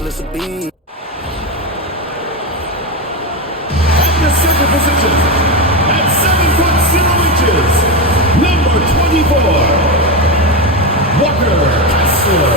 hell it's a beat. At the center position, at 7 foot 0 inches, number 24, Walker Kessler.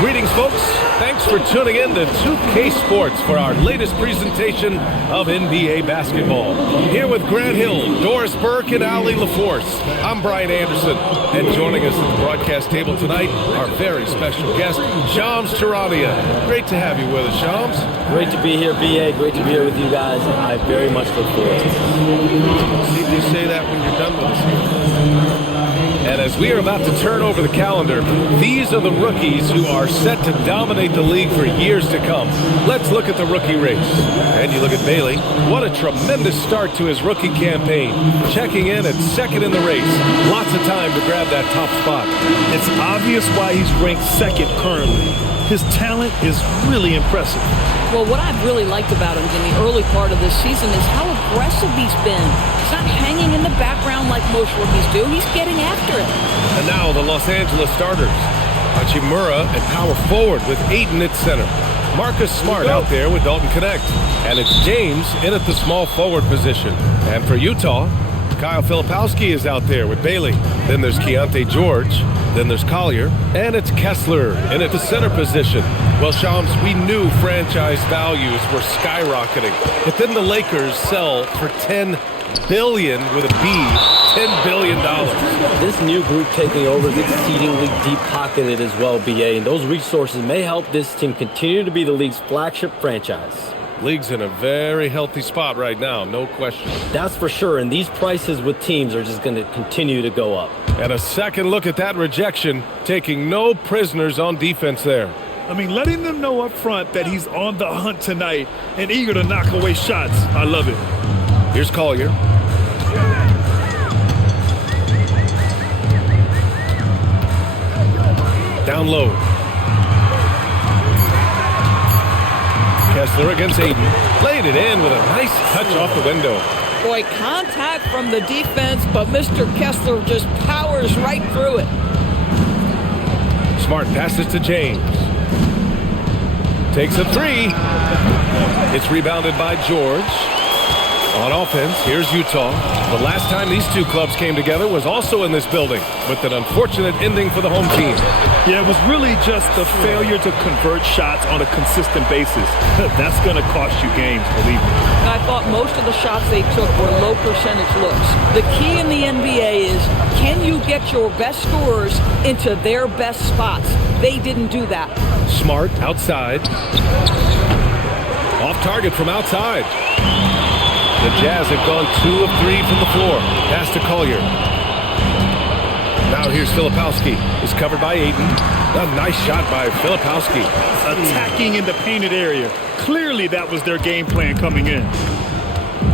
Greetings, folks. Thanks for tuning in to 2K Sports for our latest presentation of NBA basketball. Here with Grant Hill, Doris Burke, and Ali LaForce. I'm Brian Anderson, and joining us at the broadcast table tonight, our very special guest, Shams Charania. Great to have you with us, Shams. Great to be here, BA. Great to be here with you guys. I very much look forward to it. See if you say that when you're done with us here. And as we are about to turn over the calendar, these are the rookies who are set to dominate the league for years to come. Let's look at the rookie race. And you look at Bailey. What a tremendous start to his rookie campaign. Checking in at second in the race. Lots of time to grab that top spot. It's obvious why he's ranked second currently. His talent is really impressive. Well, what I've really liked about him in the early part of this season is how aggressive he's been. He's not hanging in the background like most rookies do. He's getting after it. And now the Los Angeles starters. Hachimura at power forward with Ayton at center. Marcus Smart out there with Dalton Connect. And it's James in at the small forward position. And for Utah, Kyle Filipowski is out there with Bailey. Then there's Keontae George. Then there's Collier. And it's Kessler in at the center position. Well, Shams, we knew franchise values were skyrocketing. But then the Lakers sell for $10 billion with a B, $10 billion. This new group taking over is exceedingly deep-pocketed as well, BA, and those resources may help this team continue to be the league's flagship franchise. League's in a very healthy spot right now, no question. That's for sure, and these prices with teams are just going to continue to go up. And a second look at that rejection, taking no prisoners on defense there. I mean, letting them know up front that he's on the hunt tonight and eager to knock away shots. I love it. Here's Collier. Down low. Kessler against Ayton. Played it in with a nice touch off the window. Boy, contact from the defense, but Mr. Kessler just powers right through it. Smart passes to James. Takes a three. It's rebounded by George. On offense, here's Utah. The last time these two clubs came together was also in this building, with an unfortunate ending for the home team. Yeah, it was really just the failure to convert shots on a consistent basis. That's going to cost you games, believe me. I thought most of the shots they took were low percentage looks. The key in the NBA is, can you get your best scorers into their best spots? They didn't do that. Smart outside. Off target from outside. The Jazz have gone 2 of 3 from the floor. Pass to Collier. Now here's Filipowski. Is covered by Ayton. A nice shot by Filipowski. Attacking in the painted area. Clearly that was their game plan coming in.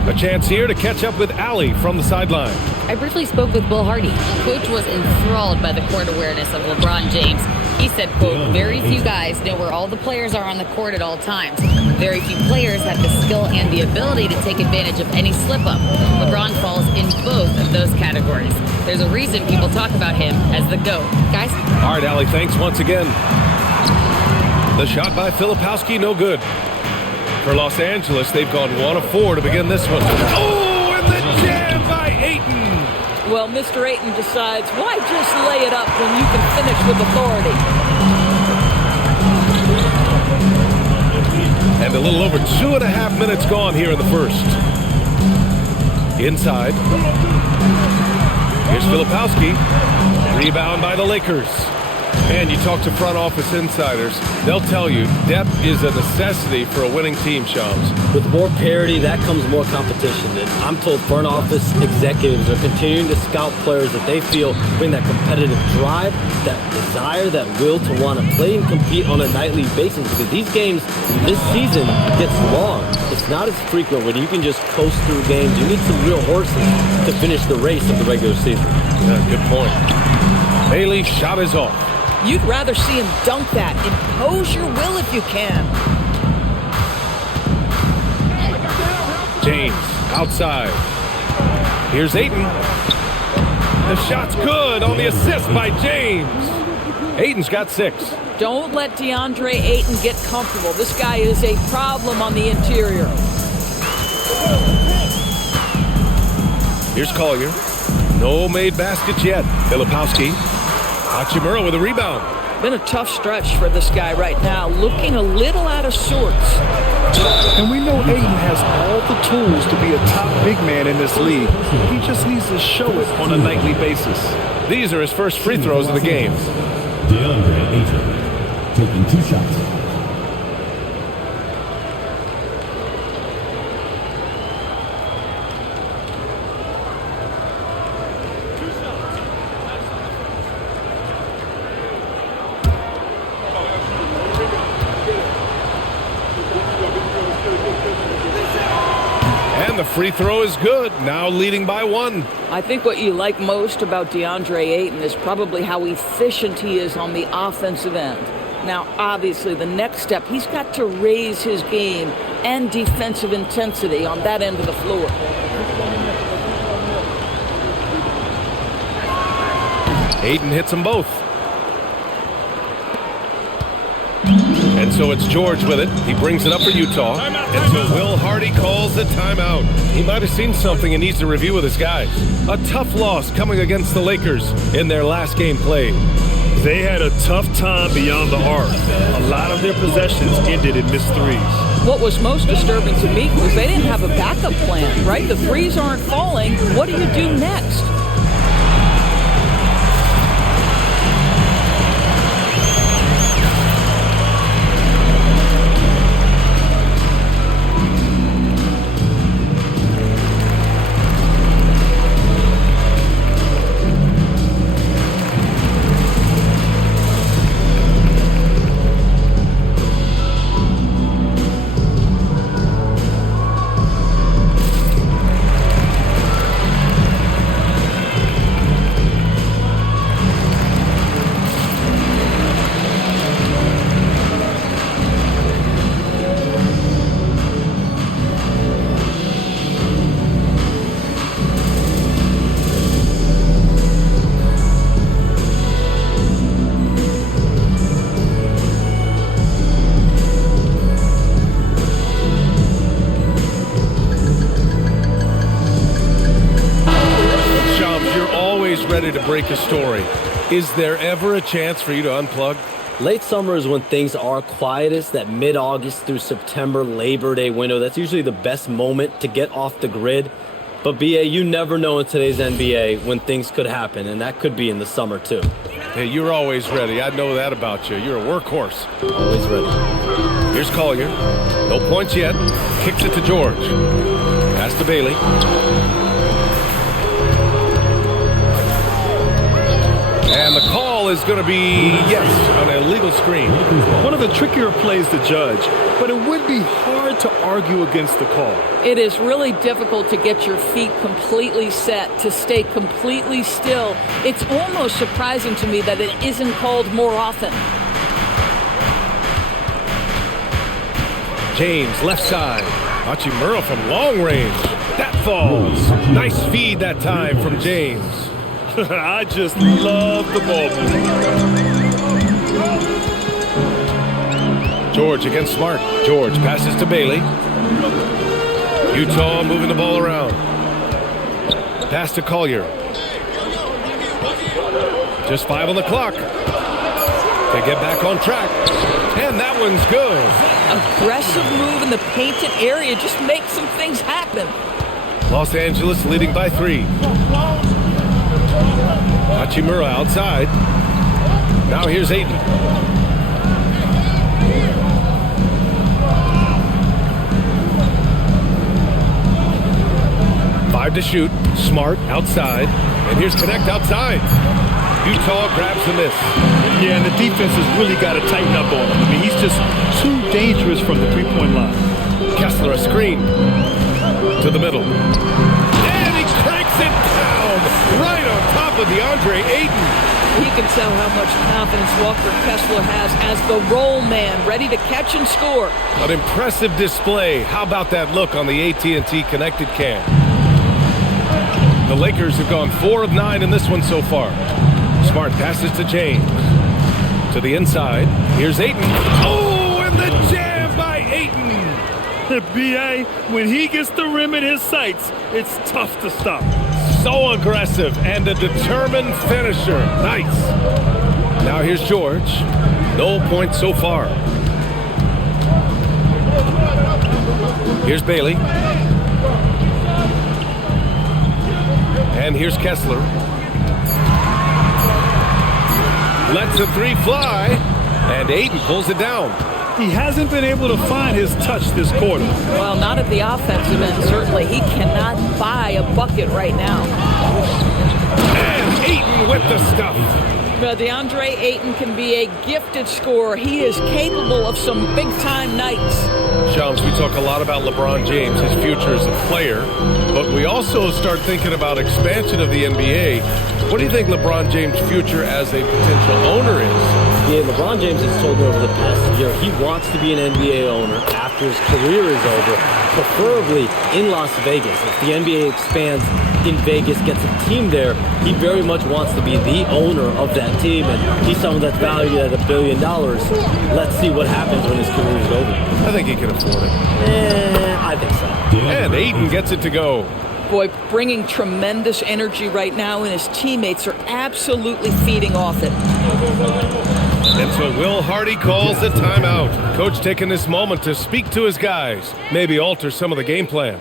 A chance here to catch up with Ali from the sideline. I briefly spoke with Will Hardy. Coach was enthralled by the court awareness of LeBron James. He said, quote, very few guys know where all the players are on the court at all times. Very few players have the skill and the ability to take advantage of any slip-up. LeBron falls in both of those categories. There's a reason people talk about him as the GOAT. Guys? All right, Ali, thanks once again. The shot by Filipowski, no good. For Los Angeles, they've gone 1 of 4 to begin this one. Oh, and the jam by Ayton. Well, Mr. Ayton decides, why just lay it up when you can finish with authority? And a little over 2.5 minutes gone here in the first. Inside. Here's Filipowski. Rebound by the Lakers. And you talk to front office insiders, they'll tell you depth is a necessity for a winning team, Shams. With more parity, that comes more competition. And I'm told front office executives are continuing to scout players that they feel bring that competitive drive, that desire, that will to want to play and compete on a nightly basis. Because these games this season gets long. It's not as frequent when you can just coast through games. You need some real horses to finish the race of the regular season. Yeah, good point. Bailey's shot is off. You'd rather see him dunk that. Impose your will if you can. James outside. Here's Ayton. The shot's good on the assist by James. Ayton's got 6. Don't let DeAndre Ayton get comfortable. This guy is a problem on the interior. Here's Collier. No made baskets yet. Filipowski. Hachimura with a rebound. Been a tough stretch for this guy right now, looking a little out of sorts. And we know Ayton has all the tools to be a top big man in this league. He just needs to show it on a nightly basis. These are his first free throws of the game. DeAndre Ayton taking 2 shots. And the free throw is good, now leading by 1. I think what you like most about DeAndre Ayton is probably how efficient he is on the offensive end. Now, obviously, the next step, he's got to raise his game and defensive intensity on that end of the floor. Ayton hits them both. And so it's George with it. He brings it up for Utah. And so Will Hardy calls the timeout. He might have seen something and needs to review with his guys. A tough loss coming against the Lakers in their last game played. They had a tough time beyond the arc. A lot of their possessions ended in missed threes. What was most disturbing to me was they didn't have a backup plan, right? The threes aren't falling. What do you do next? Ready to break a story. Is there ever a chance for you to unplug? Late summer is when things are quietest, that mid-August through September Labor Day window. That's usually the best moment to get off the grid. But BA, you never know in today's NBA when things could happen, and that could be in the summer too. Hey, you're always ready. I know that about you. You're a workhorse. Always ready. Here's Collier. No points yet. Kicks it to George. Pass to Bailey. And the call is going to be, yes, an illegal screen. One of the trickier plays to judge, but it would be hard to argue against the call. It is really difficult to get your feet completely set, to stay completely still. It's almost surprising to me that it isn't called more often. James, left side. Hachimura from long range. That falls. Nice feed that time from James. I just love the ball movement. George against Smart. George passes to Bailey. Utah moving the ball around. Pass to Collier. Just 5 on the clock. They get back on track. And that one's good. Aggressive move in the painted area. Just make some things happen. Los Angeles leading by 3. Hachimura outside. Now here's Ayton. Five to shoot. Smart outside. And here's Connect outside. Utah grabs the miss. Yeah, and the defense has really got to tighten up on him. I mean, he's just too dangerous from the three-point line. Kessler a screen. To the middle. And he cranks it down. Right on top of DeAndre Ayton. You can tell how much confidence Walker Kessler has as the roll man, ready to catch and score. An impressive display. How about that look on the AT&T connected cam? The Lakers have gone 4 of 9 in this one so far. Smart passes to James. To the inside. Here's Ayton. Oh, and the jam by Ayton. B.A., when he gets the rim in his sights, it's tough to stop. So aggressive and a determined finisher. Nice. Now here's George. No points so far. Here's Bailey. And here's Kessler. Lets a three fly. And Ayton pulls it down. He hasn't been able to find his touch this quarter. Well, not at the offensive end, certainly. He cannot buy a bucket right now. And Ayton with the stuff. DeAndre Ayton can be a gifted scorer. He is capable of some big-time nights. Shams, we talk a lot about LeBron James, his future as a player, but we also start thinking about expansion of the NBA. What do you think LeBron James' future as a potential owner is? Yeah, LeBron James has told me over the past year he wants to be an NBA owner after his career is over, preferably in Las Vegas. If the NBA expands in Vegas, gets a team there, he very much wants to be the owner of that team, and he's someone that's valued at $1 billion. Let's see what happens when his career is over. I think he can afford it. I think so. And Ayton gets it to go. Boy, bringing tremendous energy right now, and his teammates are absolutely feeding off it. And so Will Hardy calls the timeout. Coach taking this moment to speak to his guys, maybe alter some of the game plan.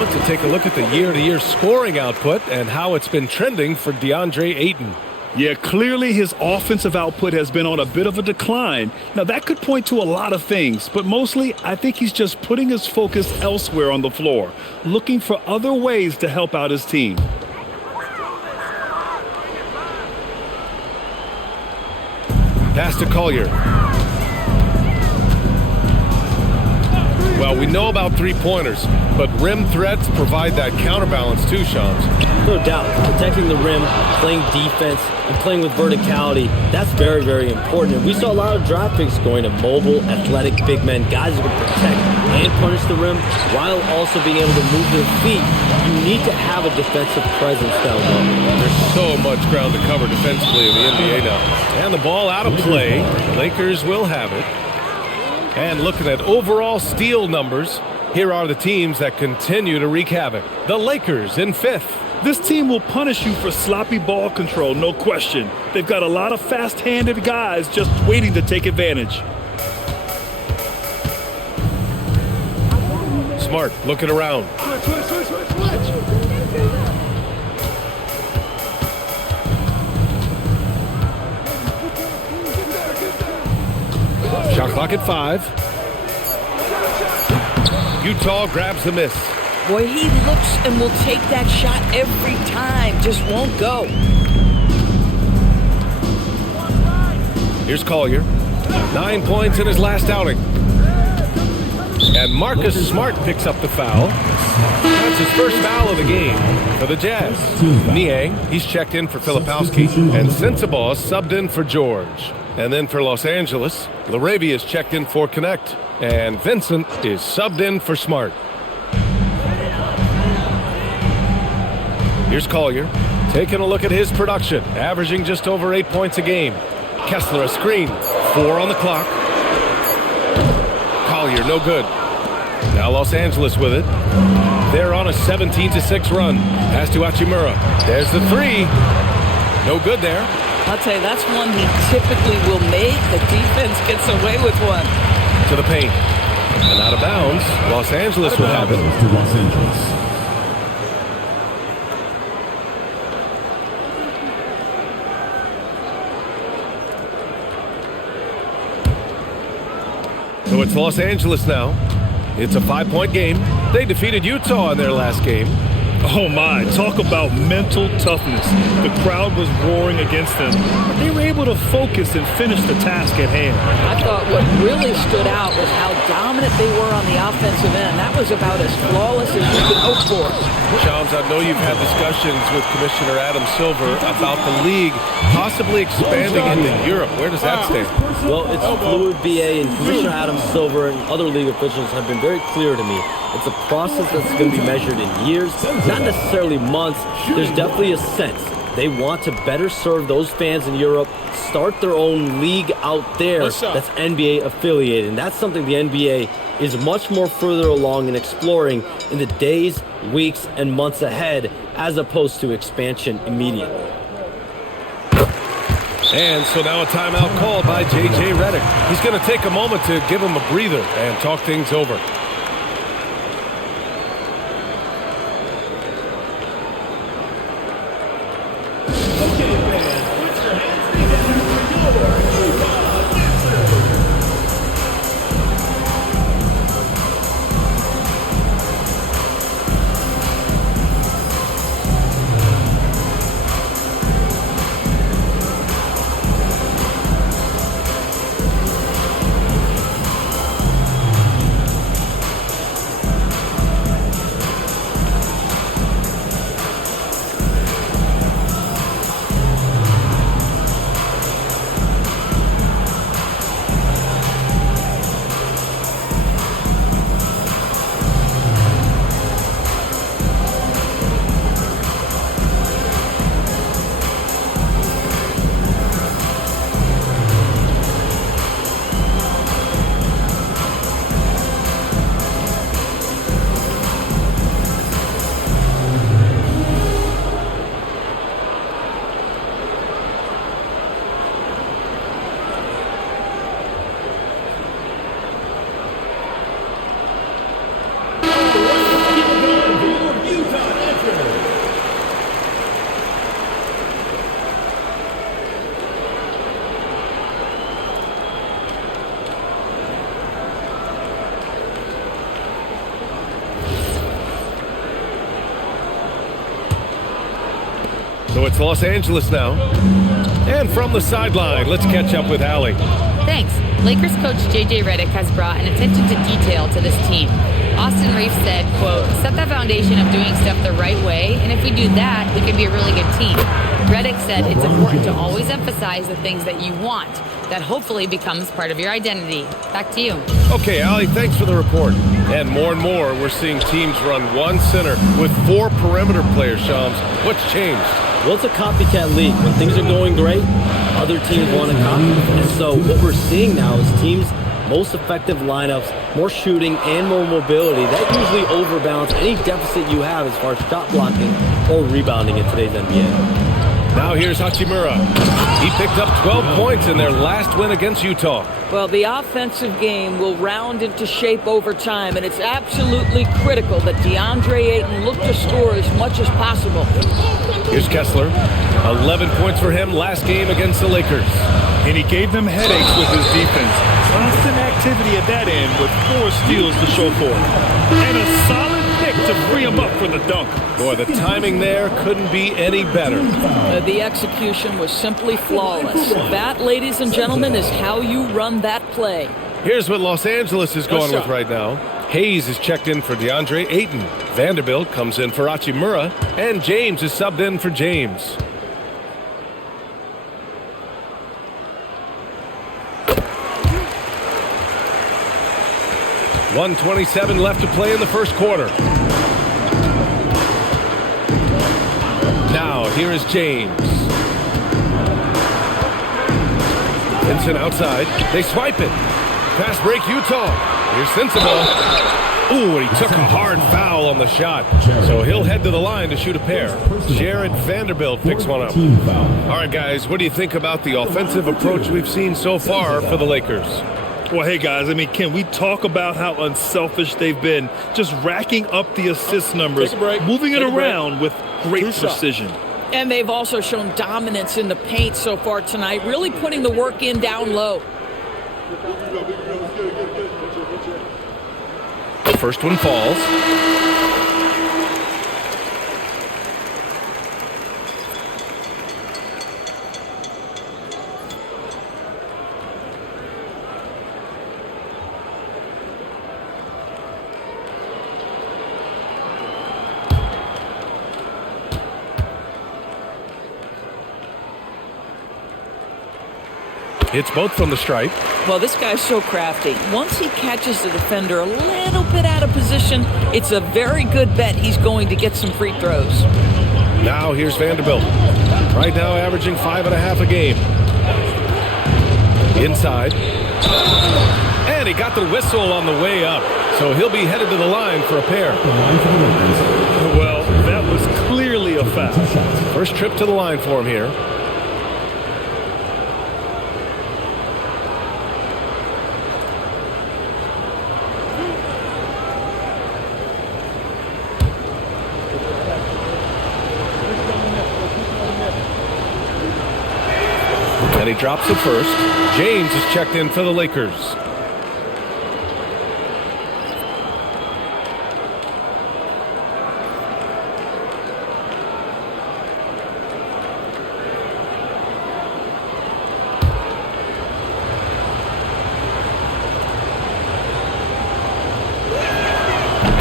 To take a look at the year-to-year scoring output and how it's been trending for DeAndre Ayton. Yeah, clearly his offensive output has been on a bit of a decline. Now, that could point to a lot of things, but mostly I think he's just putting his focus elsewhere on the floor, looking for other ways to help out his team. Pass to Collier. Well, we know about three-pointers, but rim threats provide that counterbalance too, Shams. No doubt. Protecting the rim, playing defense, and playing with verticality, that's very, very important. And we saw a lot of draft picks going to mobile, athletic big men, guys who can protect and punish the rim while also being able to move their feet. You need to have a defensive presence down low. There's so much ground to cover defensively in the NBA now. And the ball out of play. Lakers will have it. And looking at overall steal numbers, here are the teams that continue to wreak havoc. The Lakers in 5th. This team will punish you for sloppy ball control, no question. They've got a lot of fast-handed guys just waiting to take advantage. Smart looking around. Shot clock at 5. Utah grabs the miss. Boy, he looks and will take that shot every time. Just won't go. Here's Collier. 9 points in his last outing. And Marcus Smart picks up the foul. That's his first foul of the game for the Jazz. Niang, he's checked in for Filipowski. And Sensabaugh subbed in for George. And then for Los Angeles, Laravia is checked in for Connect. And Vincent is subbed in for Smart. Here's Collier, taking a look at his production, averaging just over 8 points a game. Kessler, a screen, 4 on the clock. Collier, no good. Now Los Angeles with it. They're on a 17-6 run. Pass to Hachimura. There's the 3. No good there. I'll tell you, that's one he typically will make. The defense gets away with one. To the paint. And out of bounds. Los Angeles will have it. To Los Angeles. So it's Los Angeles now. It's a 5-point game. They defeated Utah in their last game. Oh my, talk about mental toughness. The crowd was roaring against them, but they were able to focus and finish the task at hand. I thought what really stood out was how dominant they were on the offensive end. That was about as flawless as you could hope for. Shams, I know you've had discussions with Commissioner Adam Silver about the league possibly expanding into Europe. Where does that stand? Well, it's fluid, BA, and Commissioner Adam Silver and other league officials have been very clear to me. It's a process that's going to be measured in years, not necessarily months. There's definitely a sense they want to better serve those fans in Europe, start their own league out there that's NBA affiliated. And that's something the NBA is much more further along in exploring in the days, weeks, and months ahead, as opposed to expansion immediately. And so now a timeout called by J.J. Redick. He's going to take a moment to give him a breather and talk things over. So it's Los Angeles now. And from the sideline, let's catch up with Allie. Thanks. Lakers coach J.J. Redick has brought an attention to detail to this team. Austin Reeves said, quote, set that foundation of doing stuff the right way, and if we do that, we can be a really good team. Redick said it's important to always emphasize the things that you want. That hopefully becomes part of your identity. Back to you. Okay, Allie, thanks for the report. And more, we're seeing teams run one center with 4 perimeter players, Shams. What's changed? Well, it's a copycat league. When things are going great, other teams want to copy. And so what we're seeing now is teams' most effective lineups, more shooting and more mobility. That usually overbalances any deficit you have as far as shot blocking or rebounding in today's NBA. Now here's Hachimura. He picked up 12 points in their last win against Utah. Well, the offensive game will round into shape over time, and it's absolutely critical that DeAndre Ayton look to score as much as possible. Here's Kessler. 11 points for him last game against the Lakers. And he gave them headaches with his defense. Constant activity at that end with 4 steals to show for it. And a solid pick to free him up for the dunk. Boy, the timing there couldn't be any better. The execution was simply flawless. That, ladies and gentlemen, is how you run that play. Here's what Los Angeles is going with right now. Hayes is checked in for DeAndre Ayton. Vanderbilt comes in for Hachimura. And James is subbed in for James. .127 left to play in the first quarter. Now, here is James. Vincent outside. They swipe it. Pass break, Utah. Here's Sensible. Ooh, and he took a hard foul on the shot. So he'll head to the line to shoot a pair. Jared Vanderbilt picks one up. All right, guys, what do you think about the offensive approach we've seen so far for the Lakers? Well, hey, guys, I mean, can we talk about how unselfish they've been? Just racking up the assist numbers, moving it around with great precision. And they've also shown dominance in the paint so far tonight, really putting the work in down low. The first one falls. Hits both from the stripe. Well, this guy's so crafty. Once he catches the defender a little bit out of position, it's a very good bet he's going to get some free throws. Now here's Vanderbilt. Right now averaging 5.5 a game. Inside. And he got the whistle on the way up. So he'll be headed to the line for a pair. Well, that was clearly a foul. First trip to the line for him here. And he drops it first. James is checked in for the Lakers.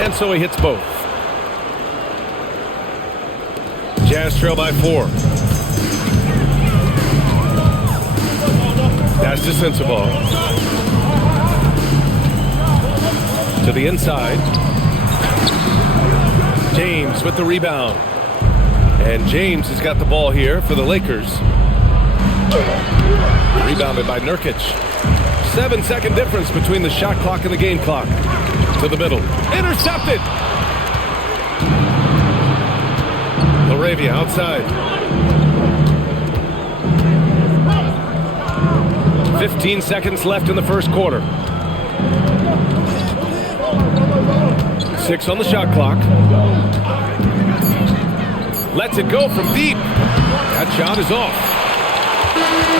And so he hits both. Jazz trail by 4. That's to Sensible. To the inside. James with the rebound. And James has got the ball here for the Lakers. Rebounded by Nurkic. 7-second difference between the shot clock and the game clock. To the middle. Intercepted! Laravia outside. 15 seconds left in the first quarter. 6 on the shot clock. Lets it go from deep. That shot is off.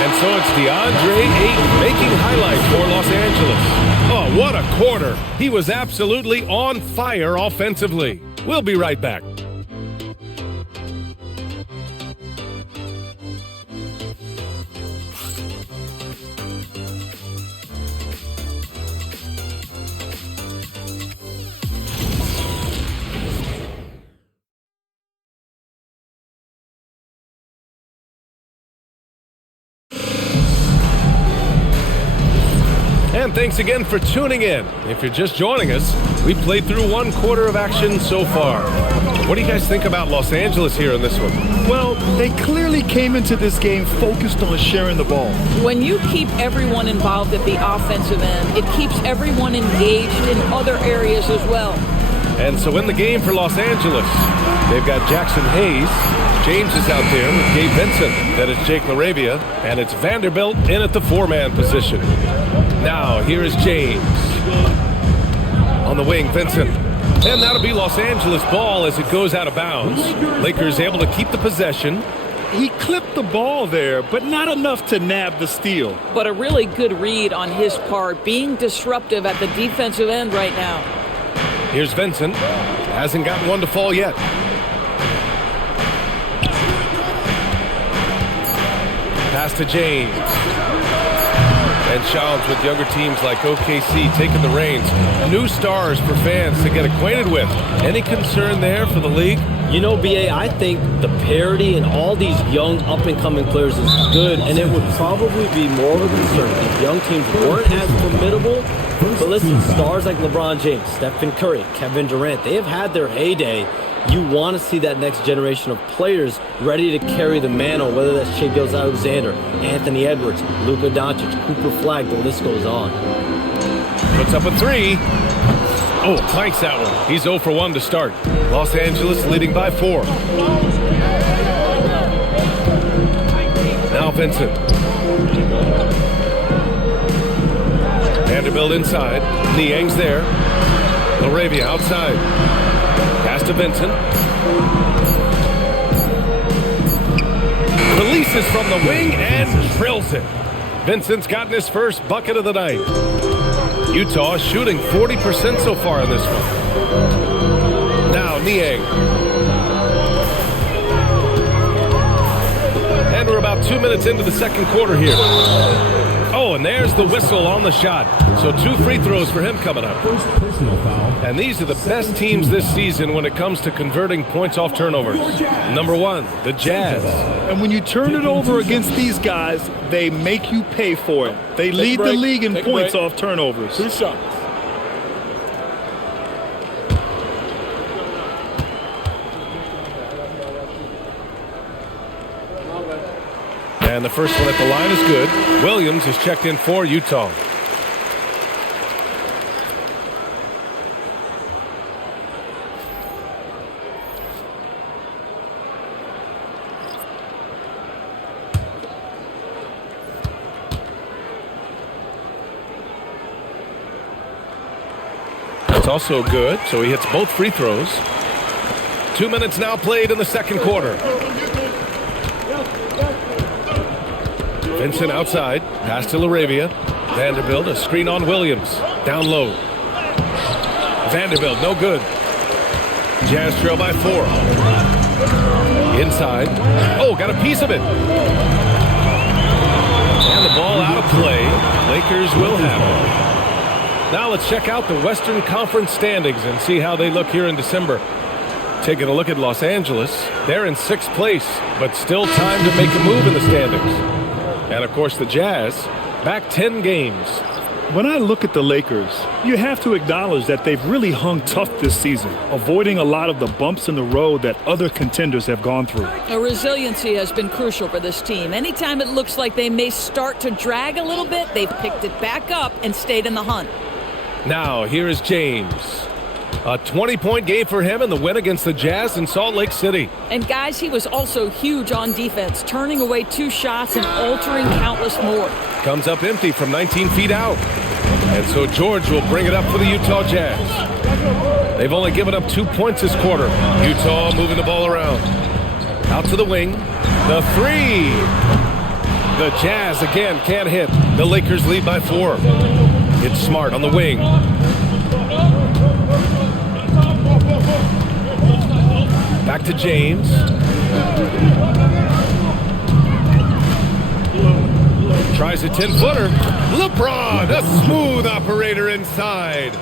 And so it's DeAndre Ayton making highlights for Los Angeles. Oh, what a quarter. He was absolutely on fire offensively. We'll be right back. And thanks again for tuning in. If you're just joining us, we played through one quarter of action so far. What do you guys think about Los Angeles here in this one? Well, they clearly came into this game focused on sharing the ball. When you keep everyone involved at the offensive end, it keeps everyone engaged in other areas as well. And so in the game for Los Angeles, they've got Jackson Hayes. James is out there with Gabe Vincent. That is Jake Laravia. And it's Vanderbilt in at the 4-man position. Now, here is James. On the wing, Vincent. And that'll be Los Angeles ball as it goes out of bounds. Lakers able to keep the possession. He clipped the ball there, but not enough to nab the steal. But a really good read on his part, being disruptive at the defensive end right now. Here's Vincent. Hasn't gotten one to fall yet. Pass to James. And Shams with younger teams like OKC taking the reins. New stars for fans to get acquainted with. Any concern there for the league? You know, BA, I think the parity in all these young up-and-coming players is good, and it would probably be more of a concern if young teams weren't as formidable. But listen, stars like LeBron James, Stephen Curry, Kevin Durant, they have had their heyday, You want to see that next generation of players ready to carry the mantle, whether that's Shai Gilgeous-Alexander, Anthony Edwards, Luka Doncic, Cooper Flagg, the list goes on. Puts up a three. Oh, clanks that one. He's 0 for 1 to start. Los Angeles leading by 4. Now Vincent. Vanderbilt inside. Niang's there. LaRavia outside. Pass to Vincent. Releases from the wing and drills it. Vincent's gotten his first bucket of the night. Utah shooting 40% so far in this one. Now Niang. And we're about 2 minutes into the second quarter here. Oh, and there's the whistle on the shot. So 2 free throws for him coming up. First personal foul. And these are the best teams this season when it comes to converting points off turnovers. Number 1, the Jazz. And when you turn it over against these guys, they make you pay for it. They lead the league in points off turnovers. 2 shots. And the first one at the line is good. Williams is checked in for Utah. That's also good, so he hits both free throws. 2 minutes now played in the second quarter. Vincent outside, pass to LaRavia. Vanderbilt, a screen on Williams. Down low. Vanderbilt, no good. Jazz trail by 4. Inside. Oh, got a piece of it. And the ball out of play. Lakers will have it. Now let's check out the Western Conference standings and see how they look here in December. Taking a look at Los Angeles, they're in 6th place, but still time to make a move in the standings. And, of course, the Jazz, back 10 games. When I look at the Lakers, you have to acknowledge that they've really hung tough this season, avoiding a lot of the bumps in the road that other contenders have gone through. The resiliency has been crucial for this team. Anytime it looks like they may start to drag a little bit, they've picked it back up and stayed in the hunt. Now, here is James. A 20-point game for him in the win against the Jazz in Salt Lake City. And, guys, he was also huge on defense, turning away 2 shots and altering countless more. Comes up empty from 19 feet out. And so George will bring it up for the Utah Jazz. They've only given up 2 points this quarter. Utah moving the ball around. Out to the wing. The 3. The Jazz again can't hit. The Lakers lead by 4. It's Smart on the wing. Back to James. Tries a 10-footer. LeBron, a smooth operator inside.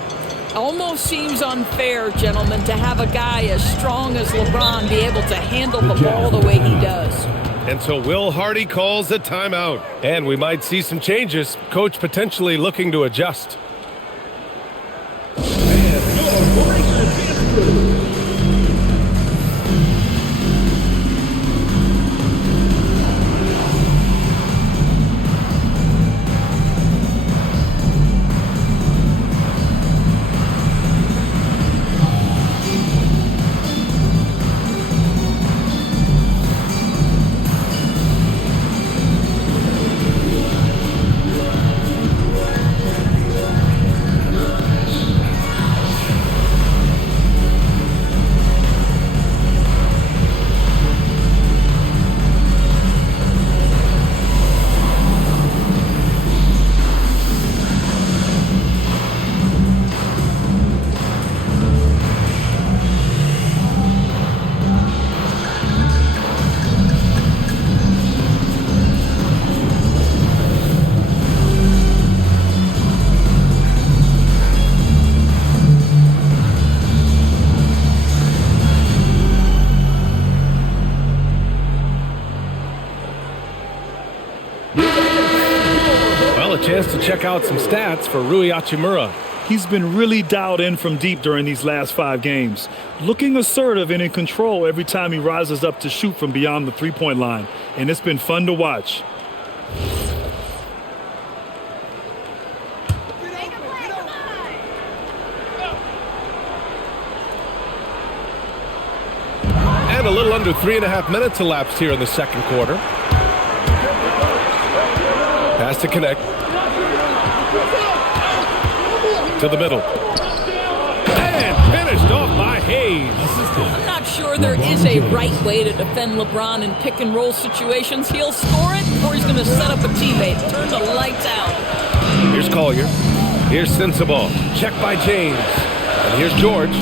Almost seems unfair, gentlemen, to have a guy as strong as LeBron be able to handle the ball the way he does. And so Will Hardy calls a timeout. And we might see some changes. Coach potentially looking to adjust. Chance to check out some stats for Rui Hachimura. He's been really dialed in from deep during these last 5 games, looking assertive and in control every time he rises up to shoot from beyond the three-point line, and it's been fun to watch. And a little under 3.5 minutes elapsed here in the second quarter. Pass to connect. To the middle. And finished off by Hayes. I'm not sure there is a right way to defend LeBron in pick-and-roll situations. He'll score it, or he's going to set up a teammate, turn the lights out. Here's Collier. Here's Sensabaugh. Check by James. And here's George.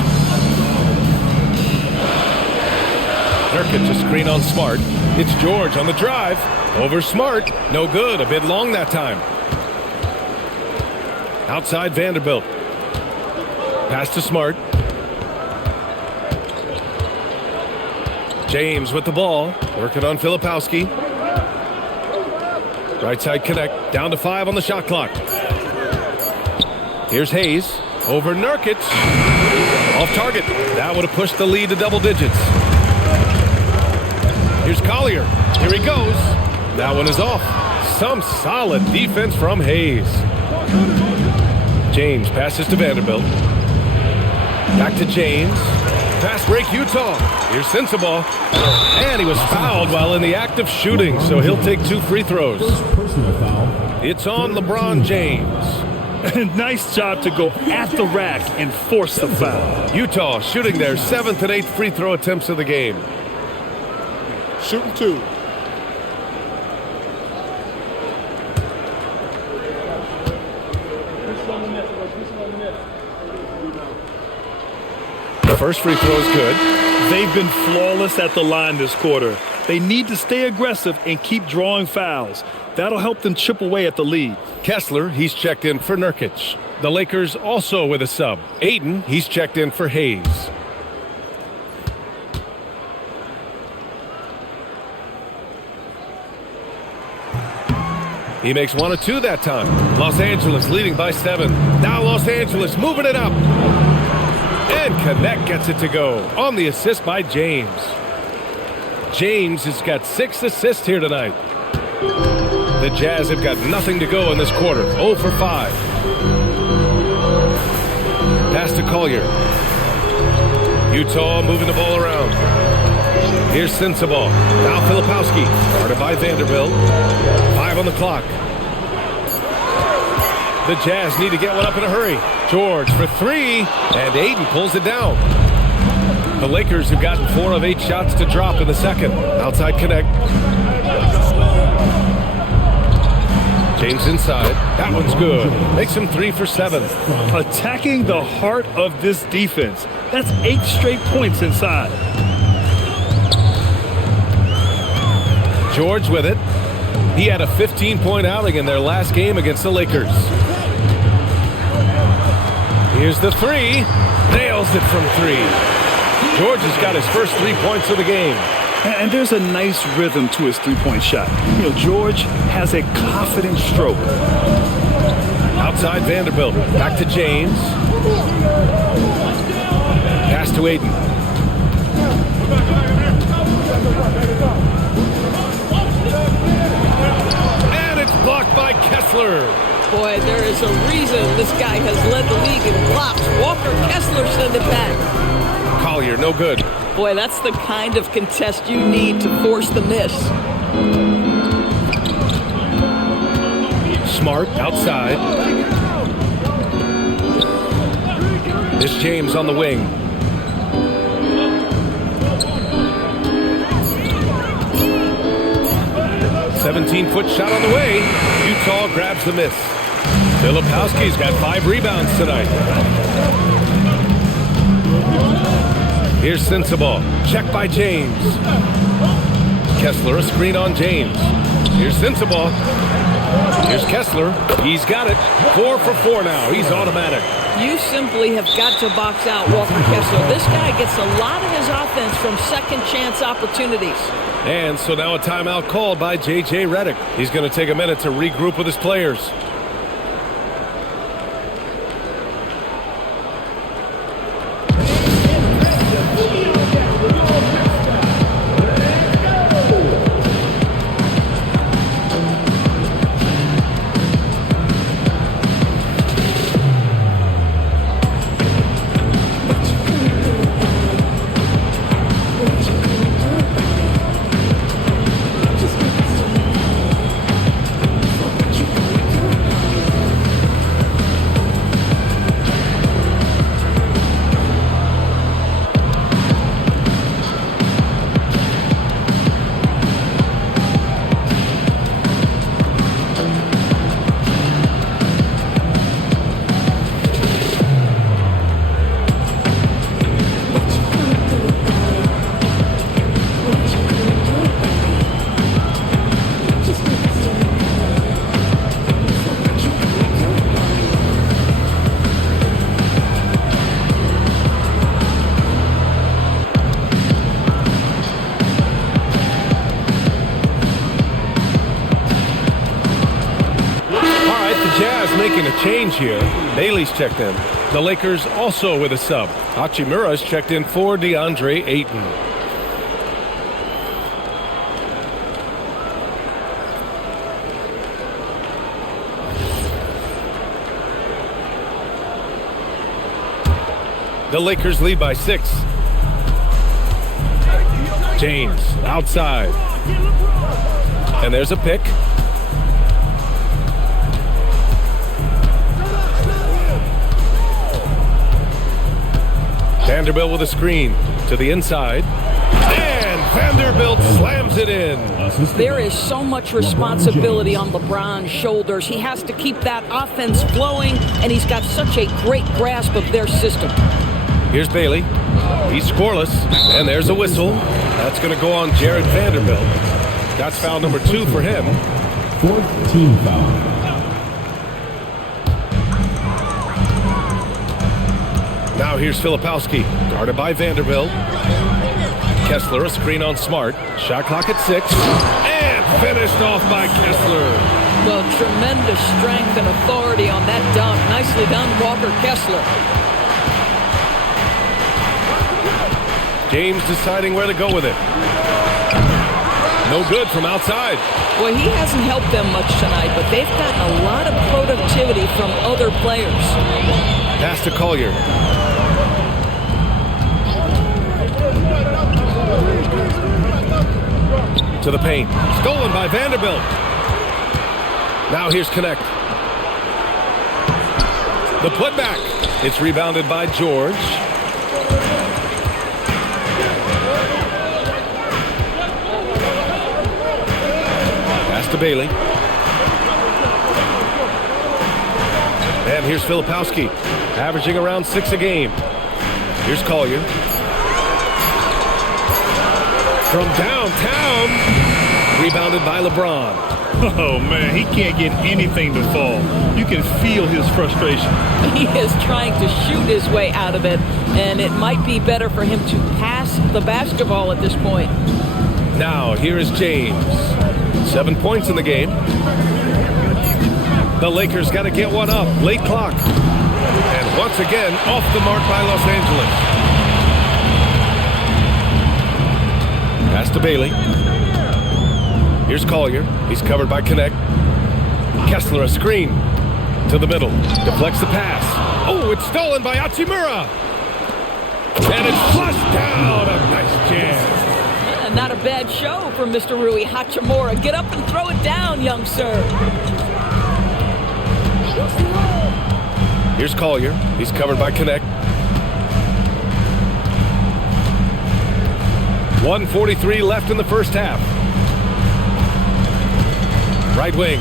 Nurkic, a screen on Smart. It's George on the drive. Over Smart. No good. A bit long that time. Outside Vanderbilt. Pass to Smart. James with the ball. Working on Filipowski. Right side connect. Down to 5 on the shot clock. Here's Hayes. Over Nurkic. Off target. That would have pushed the lead to double digits. Here's Collier. Here he goes. That one is off. Some solid defense from Hayes. James passes to Vanderbilt. Back to James. Fast break Utah. Here's Sensabaugh. And he was fouled while in the act of shooting, so he'll take 2 free throws. It's on LeBron James. Nice job to go at the rack and force the foul. Utah shooting their 7th and 8th free throw attempts of the game. Shooting 2. The first free throw is good. They've been flawless at the line this quarter. They need to stay aggressive and keep drawing fouls. That'll help them chip away at the lead. Kessler, he's checked in for Nurkic. The Lakers also with a sub. Ayton, he's checked in for Hayes. He makes 1 of 2 that time. Los Angeles leading by 7. Now Los Angeles moving it up. And Connect gets it to go on the assist by James. James has got 6 assists here tonight. The Jazz have got nothing to go in this quarter. 0 for 5. Pass to Collier. Utah moving the ball around. Here's Sensabaugh. Now Filipowski. Guarded by Vanderbilt. 5 on the clock. The Jazz need to get one up in a hurry. George for 3. And Ayton pulls it down. The Lakers have gotten 4 of 8 shots to drop in the second. Outside connect. James inside. That one's good. Makes him 3 for 7. Attacking the heart of this defense. That's 8 straight points inside. George with it. He had a 15-point outing in their last game against the Lakers. Here's the 3. Nails it from 3. George has got his first 3 points of the game. And there's a nice rhythm to his three-point shot. You know, George has a confident stroke. Outside Vanderbilt. Back to James. Pass to Ayton. And it's blocked by Kessler. Boy, there is a reason this guy has led the league in blocks. Walker Kessler sent it back. Collier, no good. Boy, that's the kind of contest you need to force the miss. Smart outside. It's James on the wing. "17-foot shot on the way. Utah grabs the miss. Filipowski's got 5 rebounds tonight. Here's Sensabaugh. Check by James. Kessler, a screen on James. Here's Sensabaugh. Here's Kessler. He's got it. 4 for 4 now. He's automatic. You simply have got to box out Walker Kessler. This guy gets a lot of his offense from second chance opportunities. And so now a timeout called by J.J. Redick. He's going to take a minute to regroup with his players. making a change here. Bailey's checked in. The Lakers also with a sub. Hachimura's checked in for DeAndre Ayton. The Lakers lead by 6. James outside. And there's a pick. Vanderbilt with a screen to the inside. And Vanderbilt slams it in. There is so much responsibility on LeBron's shoulders. He has to keep that offense flowing, and he's got such a great grasp of their system. Here's Bailey. He's scoreless, and there's a whistle. That's going to go on Jared Vanderbilt. That's foul number 2 for him. 4th team foul. Now here's Filipowski, guarded by Vanderbilt. Kessler, a screen on Smart. Shot clock at 6. And finished off by Kessler. Well, tremendous strength and authority on that dunk. Nicely done, Walker Kessler. James deciding where to go with it. No good from outside. Well, he hasn't helped them much tonight, but they've gotten a lot of productivity from other players. Pass to Collier. To the paint. Stolen by Vanderbilt. Now here's Connect. The putback. It's rebounded by George. Pass to Bailey. And here's Filipowski, averaging around 6 a game. Here's Collier. From downtown, rebounded by LeBron. Oh, man, he can't get anything to fall. You can feel his frustration. He is trying to shoot his way out of it, and it might be better for him to pass the basketball at this point. Now, here is James. 7 points in the game. The Lakers got to get one up. Late clock. And once again, off the mark by Los Angeles. Pass to Bailey. Here's Collier. He's covered by Connect. Kessler, a screen to the middle. Deflects the pass. Oh, it's stolen by Hachimura. And it's flushed down. A nice jam. And not a bad show from Mr. Rui Hachimura. Get up and throw it down, young sir. Here's Collier. He's covered by Connect. 1:43 left in the first half. Right wing.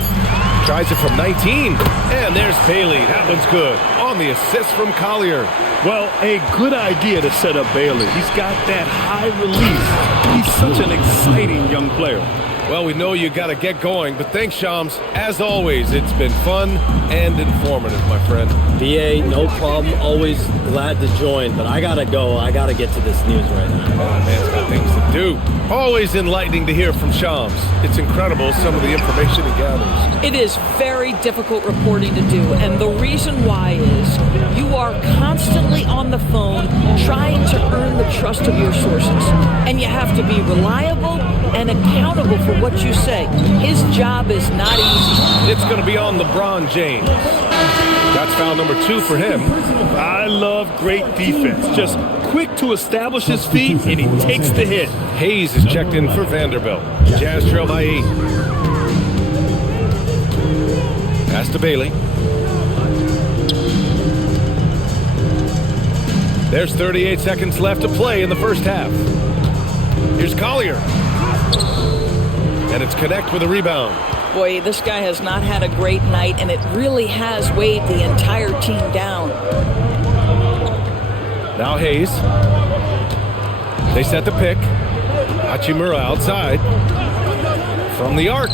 Tries it from 19. And there's Bailey. That one's good. On the assist from Collier. Well, a good idea to set up Bailey. He's got that high release. He's such an exciting young player. Well, we know you got to get going, but thanks, Shams. As always, it's been fun and informative, my friend. BA, no problem. Always glad to join, but I got to go. I got to get to this news right now. Oh, man's got things to do. Always enlightening to hear from Shams. It's incredible, some of the information he gathers. It is very difficult reporting to do, and the reason why is you are constantly on the phone trying to earn the trust of your sources, and you have to be reliable and accountable for what you say. His job is not easy. It's going to be on LeBron James. That's foul number 2 for him. I love great defense. Just quick to establish his feet, and he takes the hit. Hayes is checked in for Vanderbilt. Jazz trail by 8. Pass to Bailey. There's 38 seconds left to play in the first half. Here's Collier. And it's Connect with a rebound. Boy, this guy has not had a great night, and it really has weighed the entire team down. Now Hayes. They set the pick. Hachimura outside. From the arc.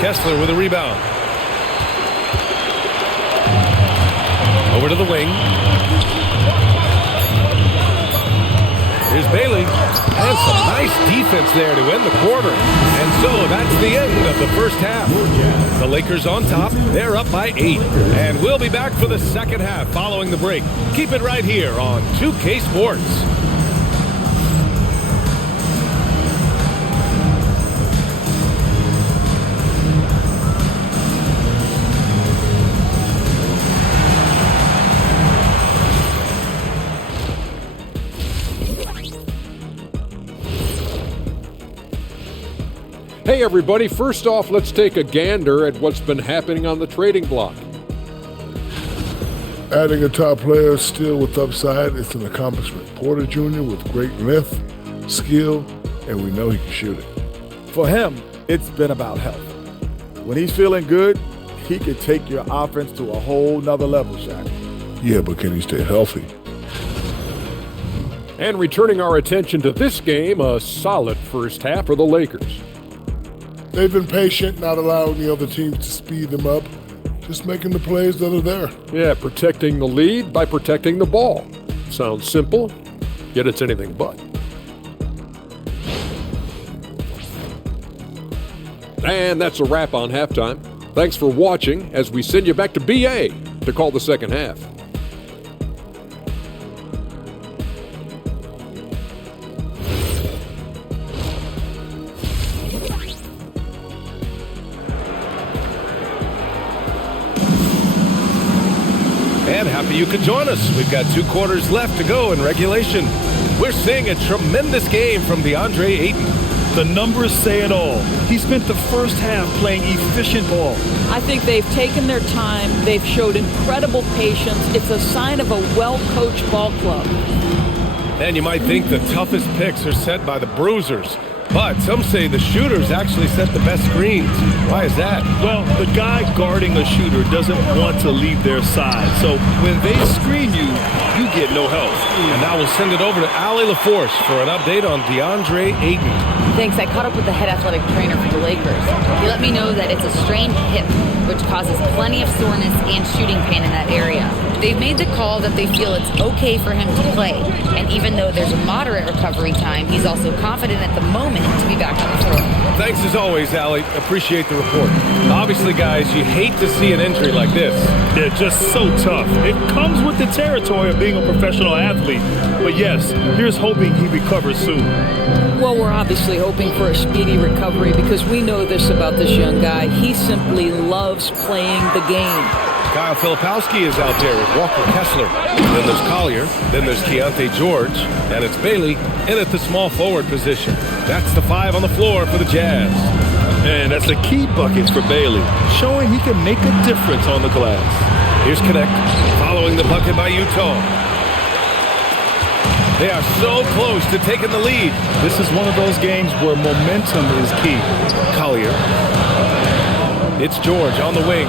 Kessler with a rebound. Over to the wing. Here's Bailey. And some nice defense there to end the quarter. And so that's the end of the first half. The Lakers on top. They're up by 8. And we'll be back for the second half following the break. Keep it right here on 2K Sports. Hey everybody, first off, let's take a gander at what's been happening on the trading block. Adding a top player still with upside is an accomplishment. Porter Jr. with great length, skill, and we know he can shoot it. For him, it's been about health. When he's feeling good, he could take your offense to a whole nother level, Shaq. Yeah, but can he stay healthy? And returning our attention to this game, a solid first half for the Lakers. They've been patient, not allowing the other teams to speed them up, just making the plays that are there. Yeah, protecting the lead by protecting the ball. Sounds simple, yet it's anything but. And that's a wrap on halftime. Thanks for watching as we send you back to BA to call the second half. And happy you could join us. We've got 2 quarters left to go in regulation. We're seeing a tremendous game from DeAndre Ayton. The numbers say it all. He spent the first half playing efficient ball. I think they've taken their time. They've showed incredible patience. It's a sign of a well-coached ball club. And you might think the toughest picks are set by the bruisers. But some say the shooters actually set the best screens. Why is that? Well, the guy guarding a shooter doesn't want to leave their side. So when they screen you, you get no help. And now we'll send it over to Allie LaForce for an update on DeAndre Ayton. Thanks. I caught up with the head athletic trainer for the Lakers. He let me know that it's a strained hip, which causes plenty of soreness and shooting pain in that area. They've made the call that they feel it's okay for him to play. And even though there's a moderate recovery time, he's also confident at the moment to be back on the floor. Thanks as always, Allie. Appreciate the report. Obviously, guys, you hate to see an injury like this. They're just so tough. It comes with the territory of being a professional athlete. But yes, here's hoping he recovers soon. Well, we're obviously hoping for a speedy recovery because we know this about this young guy. He simply loves playing the game. Kyle Filipowski is out there with Walker Kessler. Then there's Collier. Then there's Keontae George. And it's Bailey in at the small forward position. That's the 5 on the floor for the Jazz. And that's a key bucket for Bailey, showing he can make a difference on the glass. Here's Connect, following the bucket by Utah. They are so close to taking the lead. This is one of those games where momentum is key. Collier. It's George on the wing.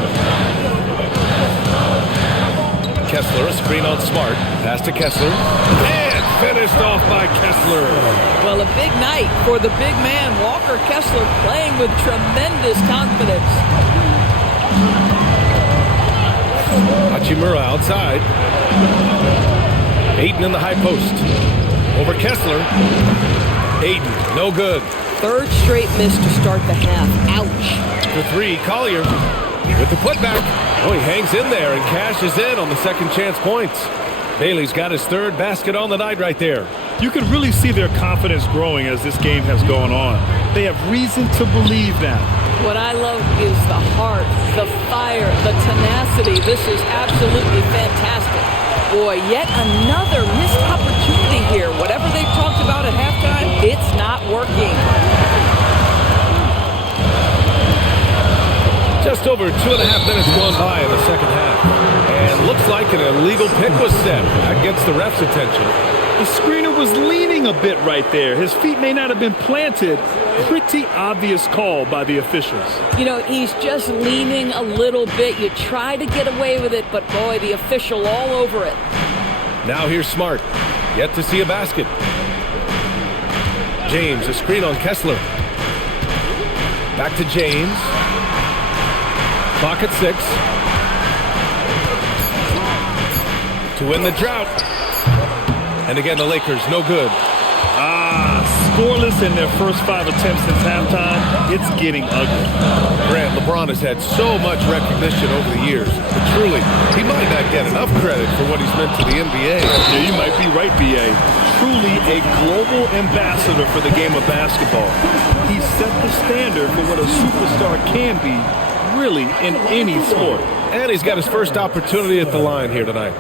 Kessler, a screen on Smart. Pass to Kessler. And finished off by Kessler. Well, a big night for the big man, Walker Kessler, playing with tremendous confidence. Hachimura outside. Ayton in the high post. Over Kessler. Ayton, no good. Third straight miss to start the half. Ouch. For 3, Collier with the putback. Oh, he hangs in there and cashes in on the second chance points. Bailey's got his 3rd basket on the night right there. You can really see their confidence growing as this game has gone on. They have reason to believe that. What I love is the heart, the fire, the tenacity. This is absolutely fantastic. Boy, yet another missed opportunity here. Whatever they've talked about at halftime, it's not working. Just over 2.5 minutes gone by in the second half. And looks like an illegal pick was set. That gets the ref's attention. The screener was leaning a bit right there. His feet may not have been planted. Pretty obvious call by the officials. You know, he's just leaning a little bit. You try to get away with it, but boy, the official all over it. Now here's Smart. Yet to see a basket. James, a screen on Kessler. Back to James. Clock at 6. To win the drought. And again, the Lakers, no good. Scoreless in their first 5 attempts since halftime. It's getting ugly. Grant, LeBron has had so much recognition over the years, but truly, he might not get enough credit for what he's meant to the NBA. Yeah, you might be right, B.A. Truly a global ambassador for the game of basketball. He set the standard for what a superstar can be, really, in any sport. And he's got his first opportunity at the line here tonight.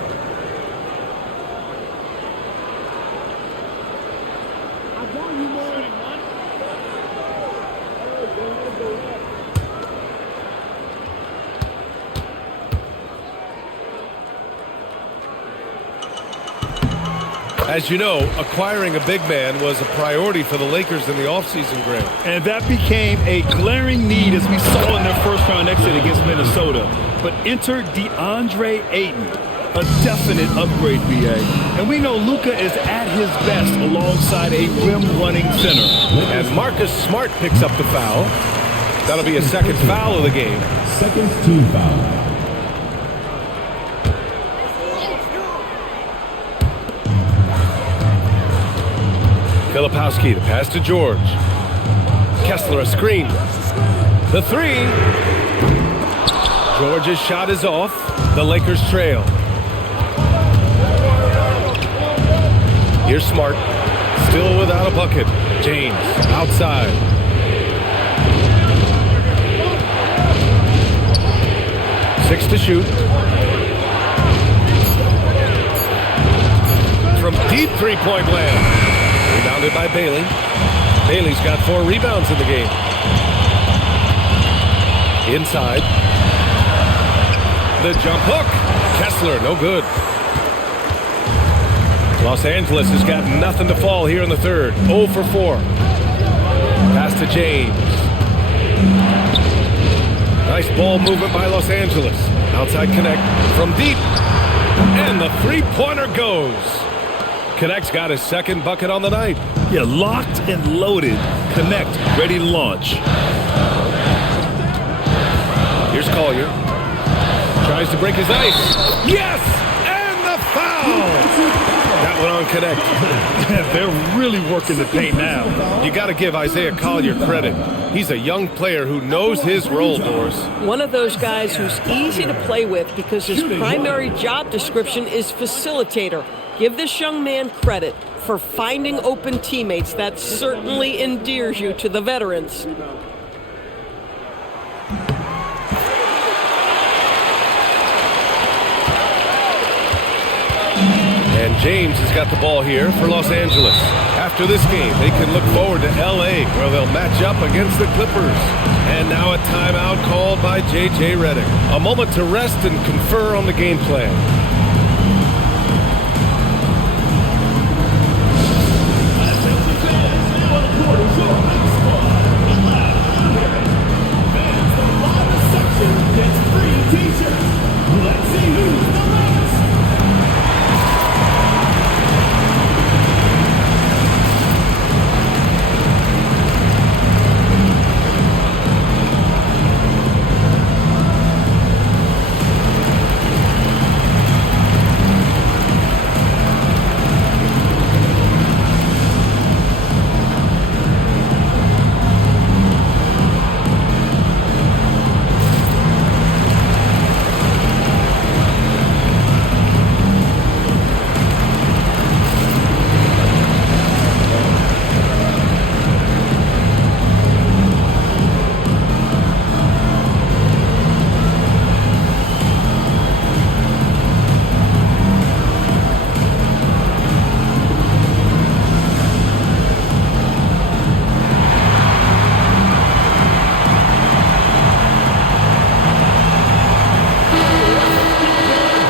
As you know, acquiring a big man was a priority for the Lakers in the offseason, Grant. And that became a glaring need as we saw in their first-round exit against Minnesota. But enter DeAndre Ayton, a definite upgrade, B.A. And we know Luka is at his best alongside a rim-running center. And Marcus Smart picks up the foul. That'll be a second foul of the game. Second team foul. Filipowski, the pass to George. Kessler, a screen. The three. George's shot is off. The Lakers trail. Here's Smart. Still without a bucket. James, outside. Six to shoot. From deep three-point land. Rebounded by Bailey. Bailey's got 4 rebounds in the game. Inside. The jump hook. Kessler, no good. Los Angeles has got nothing to fall here in the third. 0 for 4. Pass to James. Nice ball movement by Los Angeles. Outside Connect from deep. And the three-pointer goes. Connect's got his second bucket on the night. Yeah, locked and loaded. Connect, ready to launch. Here's Collier. Tries to break his ice. Yes! And the foul! That one on Connect. They're really working the paint now. You got to give Isaiah Collier credit. He's a young player who knows his role, Doris. One of those guys who's easy to play with because his primary job description is facilitator. Give this young man credit for finding open teammates. That certainly endears you to the veterans. And James has got the ball here for Los Angeles. After this game, they can look forward to L.A., where they'll match up against the Clippers. And now a timeout called by J.J. Redick. A moment to rest and confer on the game plan.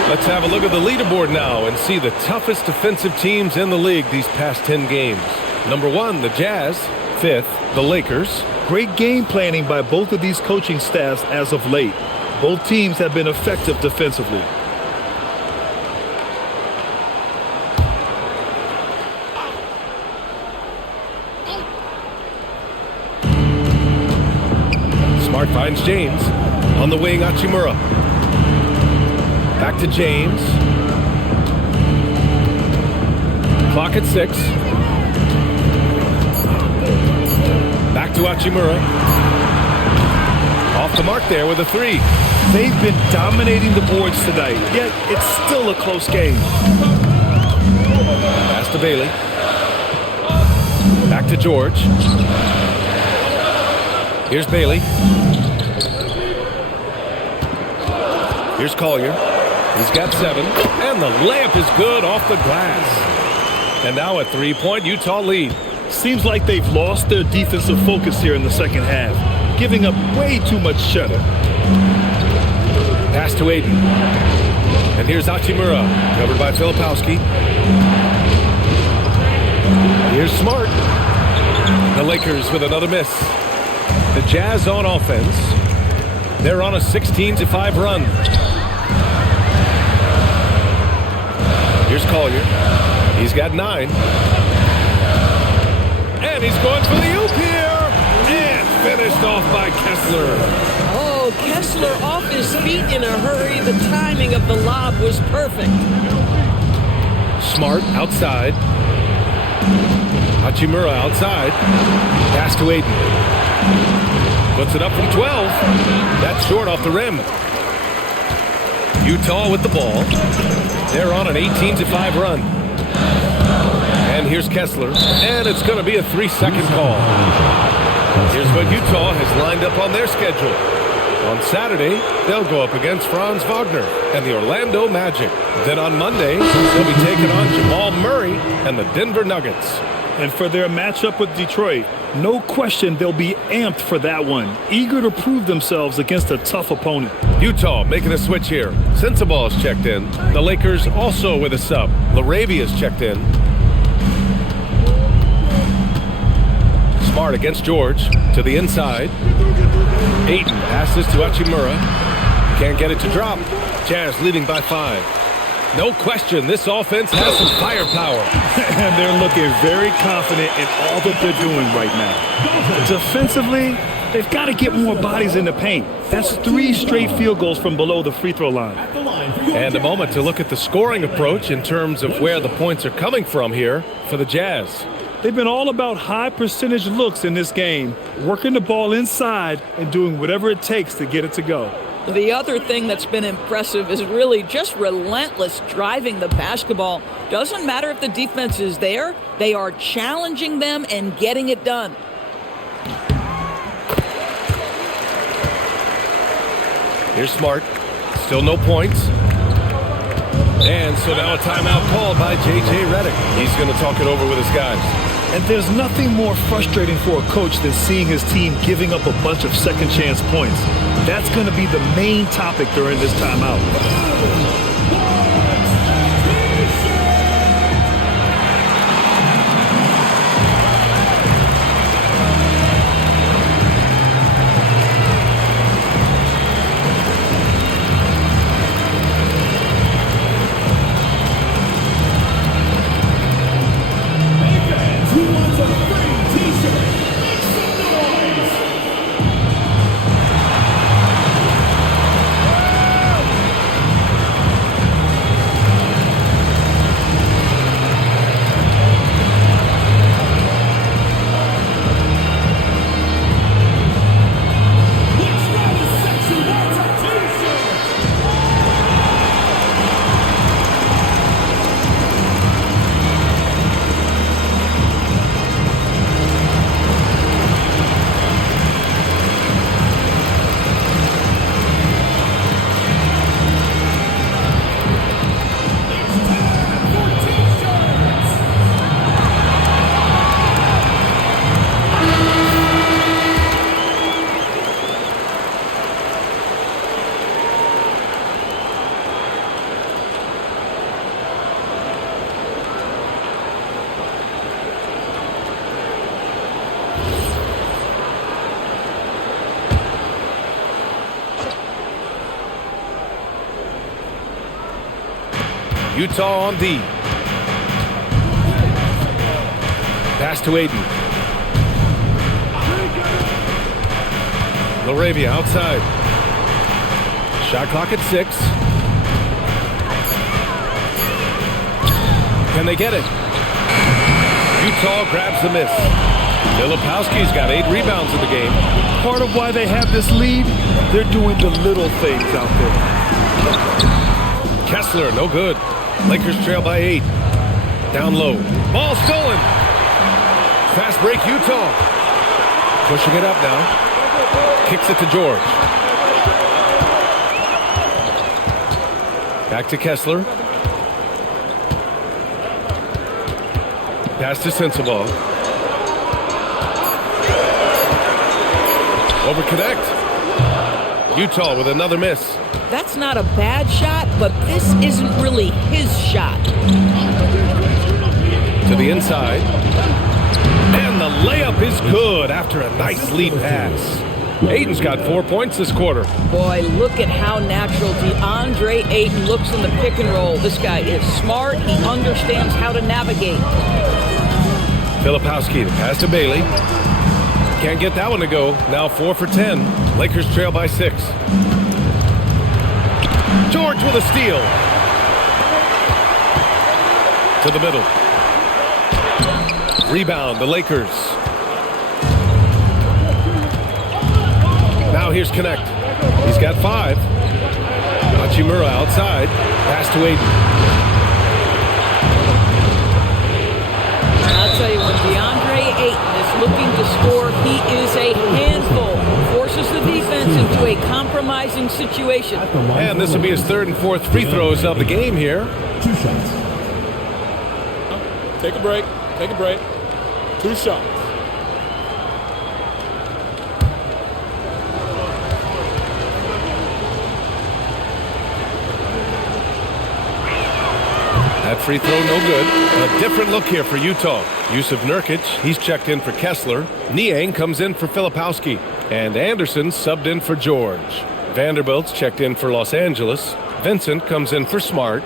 Let's have a look at the leaderboard now and see the toughest defensive teams in the league these past 10 games. Number 1, the Jazz. 5th, the Lakers. Great game planning by both of these coaching staffs as of late. Both teams have been effective defensively. Smart finds James. On the wing, Hachimura. Back to James. Clock at 6. to Hachimura. Off the mark there with a three. They've been dominating the boards tonight, yet it's still a close game. Pass to Bailey. Back to George. Here's Bailey. Here's Collier. He's got 7. And the layup is good off the glass. And now a 3-point Utah lead. Seems like they've lost their defensive focus here in the second half, giving up way too much cheddar. Pass to Aiden. And here's Hachimura, covered by Filipowski. Here's Smart. The Lakers with another miss. The Jazz on offense. They're on a 16-5 run. Here's Collier. He's got 9. And he's going for the oop here. And finished off by Kessler. Oh, Kessler off his feet in a hurry. The timing of the lob was perfect. Smart outside. Hachimura outside. Pass to Aiden. Puts it up from 12. That's short off the rim. Utah with the ball. They're on an 18-5 run. And here's Kessler. And it's going to be a 3-second call. Here's what Utah has lined up on their schedule. On Saturday, they'll go up against Franz Wagner and the Orlando Magic. Then on Monday, they'll be taking on Jamal Murray and the Denver Nuggets. And for their matchup with Detroit, no question they'll be amped for that one, eager to prove themselves against a tough opponent. Utah making a switch here. Sensabaugh's checked in. The Lakers also with a sub. Laravia's checked in. Smart against George to the inside. Ayton passes to Hachimura. Can't get it to drop. Jazz leading by 5. No question, this offense has some firepower. And they're looking very confident in all that they're doing right now. Defensively, they've got to get more bodies in the paint. That's 3 straight field goals from below the free throw line. And a moment to look at the scoring approach in terms of where the points are coming from here for the Jazz. They've been all about high percentage looks in this game, working the ball inside and doing whatever it takes to get it to go. The other thing that's been impressive is really just relentless driving the basketball. Doesn't matter if the defense is there, they are challenging them and getting it done. Here's Smart. Still no points. And so now a timeout called by J.J. Redick. He's going to talk it over with his guys. And there's nothing more frustrating for a coach than seeing his team giving up a bunch of second chance points. That's going to be the main topic during this timeout. Utah on D. Pass to Aiden. Laravia outside. Shot clock at 6. Can they get it? Utah grabs the miss. Filipowski's got 8 rebounds in the game. Part of why they have this lead, they're doing the little things out there. Kessler, no good. Lakers trail by 8. Down low. Ball stolen. Fast break, Utah. Pushing it up now. Kicks it to George. Back to Kessler. Pass to Sensabaugh. Over connect. Utah with another miss. That's not a bad shot, but this isn't really his shot. To the inside. And the layup is good after a nice lead pass. Ayton's got 4 points this quarter. Boy, look at how natural DeAndre Ayton looks in the pick and roll. This guy is smart. He understands how to navigate. Filipowski, the pass to Bailey. Can't get that one to go. Now 4 for 10. Lakers trail by 6. George with a steal. To the middle. Rebound, the Lakers. Now here's Connect. He's got 5. Hachimura outside. Pass to Ayton. And I'll tell you, when DeAndre Ayton is looking to score, he is a handful. Forces the defense into a compromising situation. And this will be his 3rd and 4th free throws of the game here. 2 shots. Take a break. Take a break. 2 shots. That free throw no good. A different look here for Utah. Yusuf Nurkic, he's checked in for Kessler. Niang comes in for Filipowski. And Anderson subbed in for George. Vanderbilt's checked in for Los Angeles. Vincent comes in for Smart.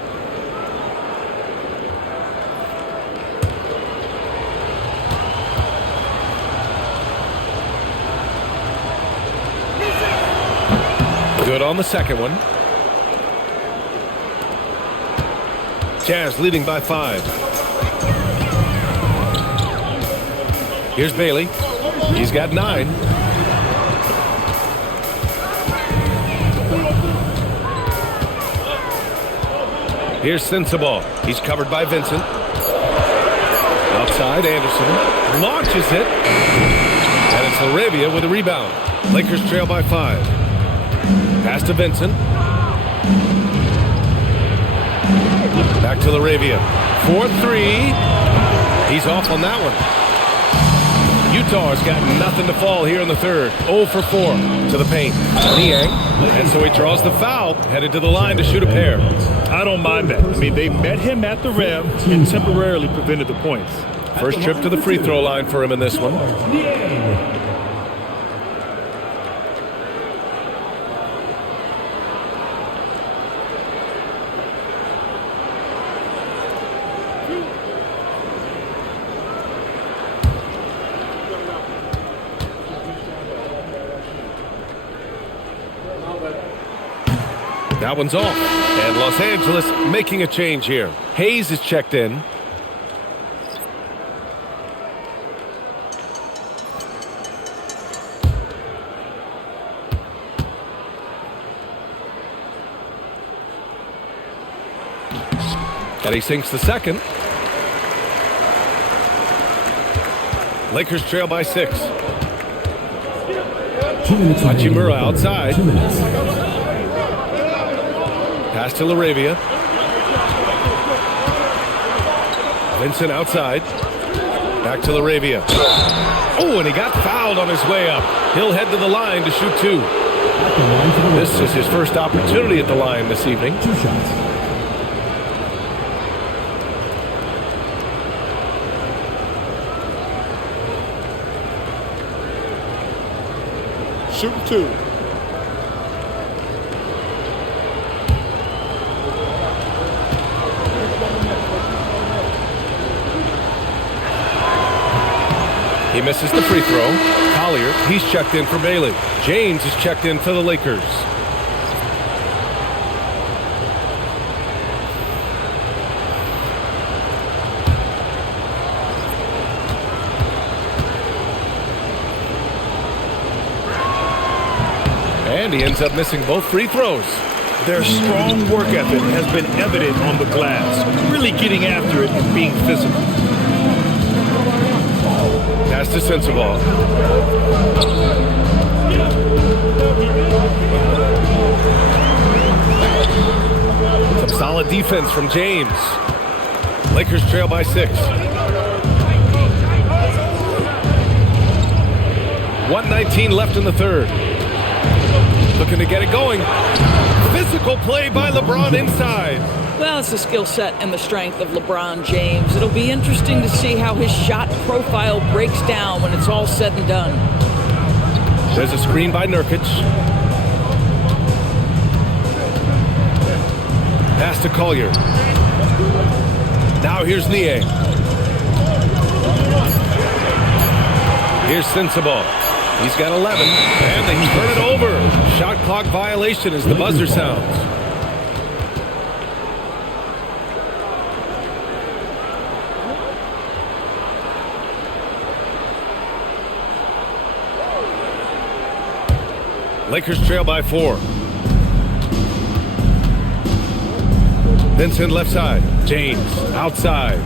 Good on the second one. Jazz leading by 5. Here's Bailey. He's got 9. Here's Sensabaugh. He's covered by Vincent. Outside, Anderson launches it. And it's Laravia with a rebound. Lakers trail by 5. Pass to Vincent. Back to Laravia. 4-3. He's off on that one. Utah's got nothing to fall here in the 3rd. 0 for 4 to the paint. Niang. And so he draws the foul, headed to the line to shoot a pair. I don't mind that. I mean, they met him at the rim and temporarily prevented the points. First trip to the free throw line for him in this one. That one's off. And Los Angeles making a change here. Hayes is checked in. And he sinks the second. Lakers trail by 6. Hachimura outside. Pass to Laravia. Vincent outside. Back to Laravia. Oh, and he got fouled on his way up. He'll head to the line to shoot 2. This is his first opportunity at the line this evening. 2 shots. Shooting 2. He misses the free throw. Collier, he's checked in for Bailey. James is checked in for the Lakers. And he ends up missing both free throws. Their strong work ethic has been evident on the glass, really getting after it and being physical. Pass to Sensabaugh. Some solid defense from James. Lakers trail by 6. 1:19 left in the third. Looking to get it going. Physical play by LeBron inside. Well, it's the skill set and the strength of LeBron James. It'll be interesting to see how his shot profile breaks down when it's all said and done. There's a screen by Nurkic. Pass to Collier. Now here's Niang. Here's Sensabaugh. He's got 11, and they turn it over. Shot clock violation as the buzzer sounds. Lakers trail by 4. Vincent left side. James outside.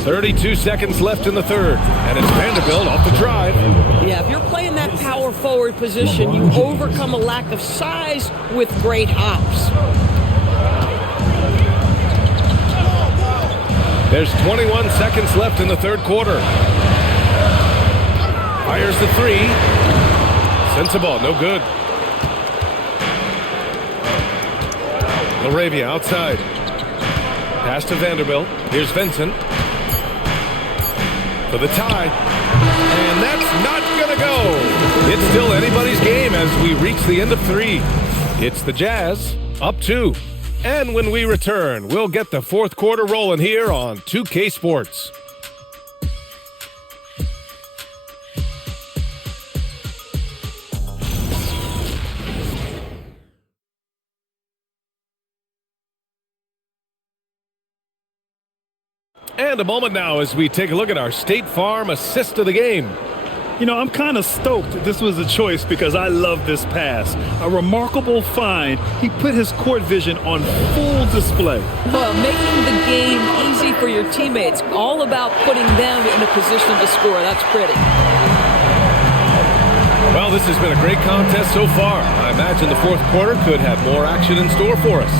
32 seconds left in the third, and it's Vanderbilt off the drive. Yeah, if you're playing that power forward position, you overcome a lack of size with great hops. There's 21 seconds left in the third quarter. Fires the 3. Sensabaugh, no good. Laravia outside. Pass to Vanderbilt. Here's Vincent. For the tie. And that's not going to go. It's still anybody's game as we reach the end of 3. It's the Jazz up 2. And when we return, we'll get the fourth quarter rolling here on 2K Sports. And a moment now as we take a look at our State Farm assist of the game. You know, I'm kind of stoked this was a choice because I love this pass. A remarkable find. He put his court vision on full display. Well, making the game easy for your teammates. All about putting them in a position to score. That's pretty. Well, this has been a great contest so far. I imagine the fourth quarter could have more action in store for us.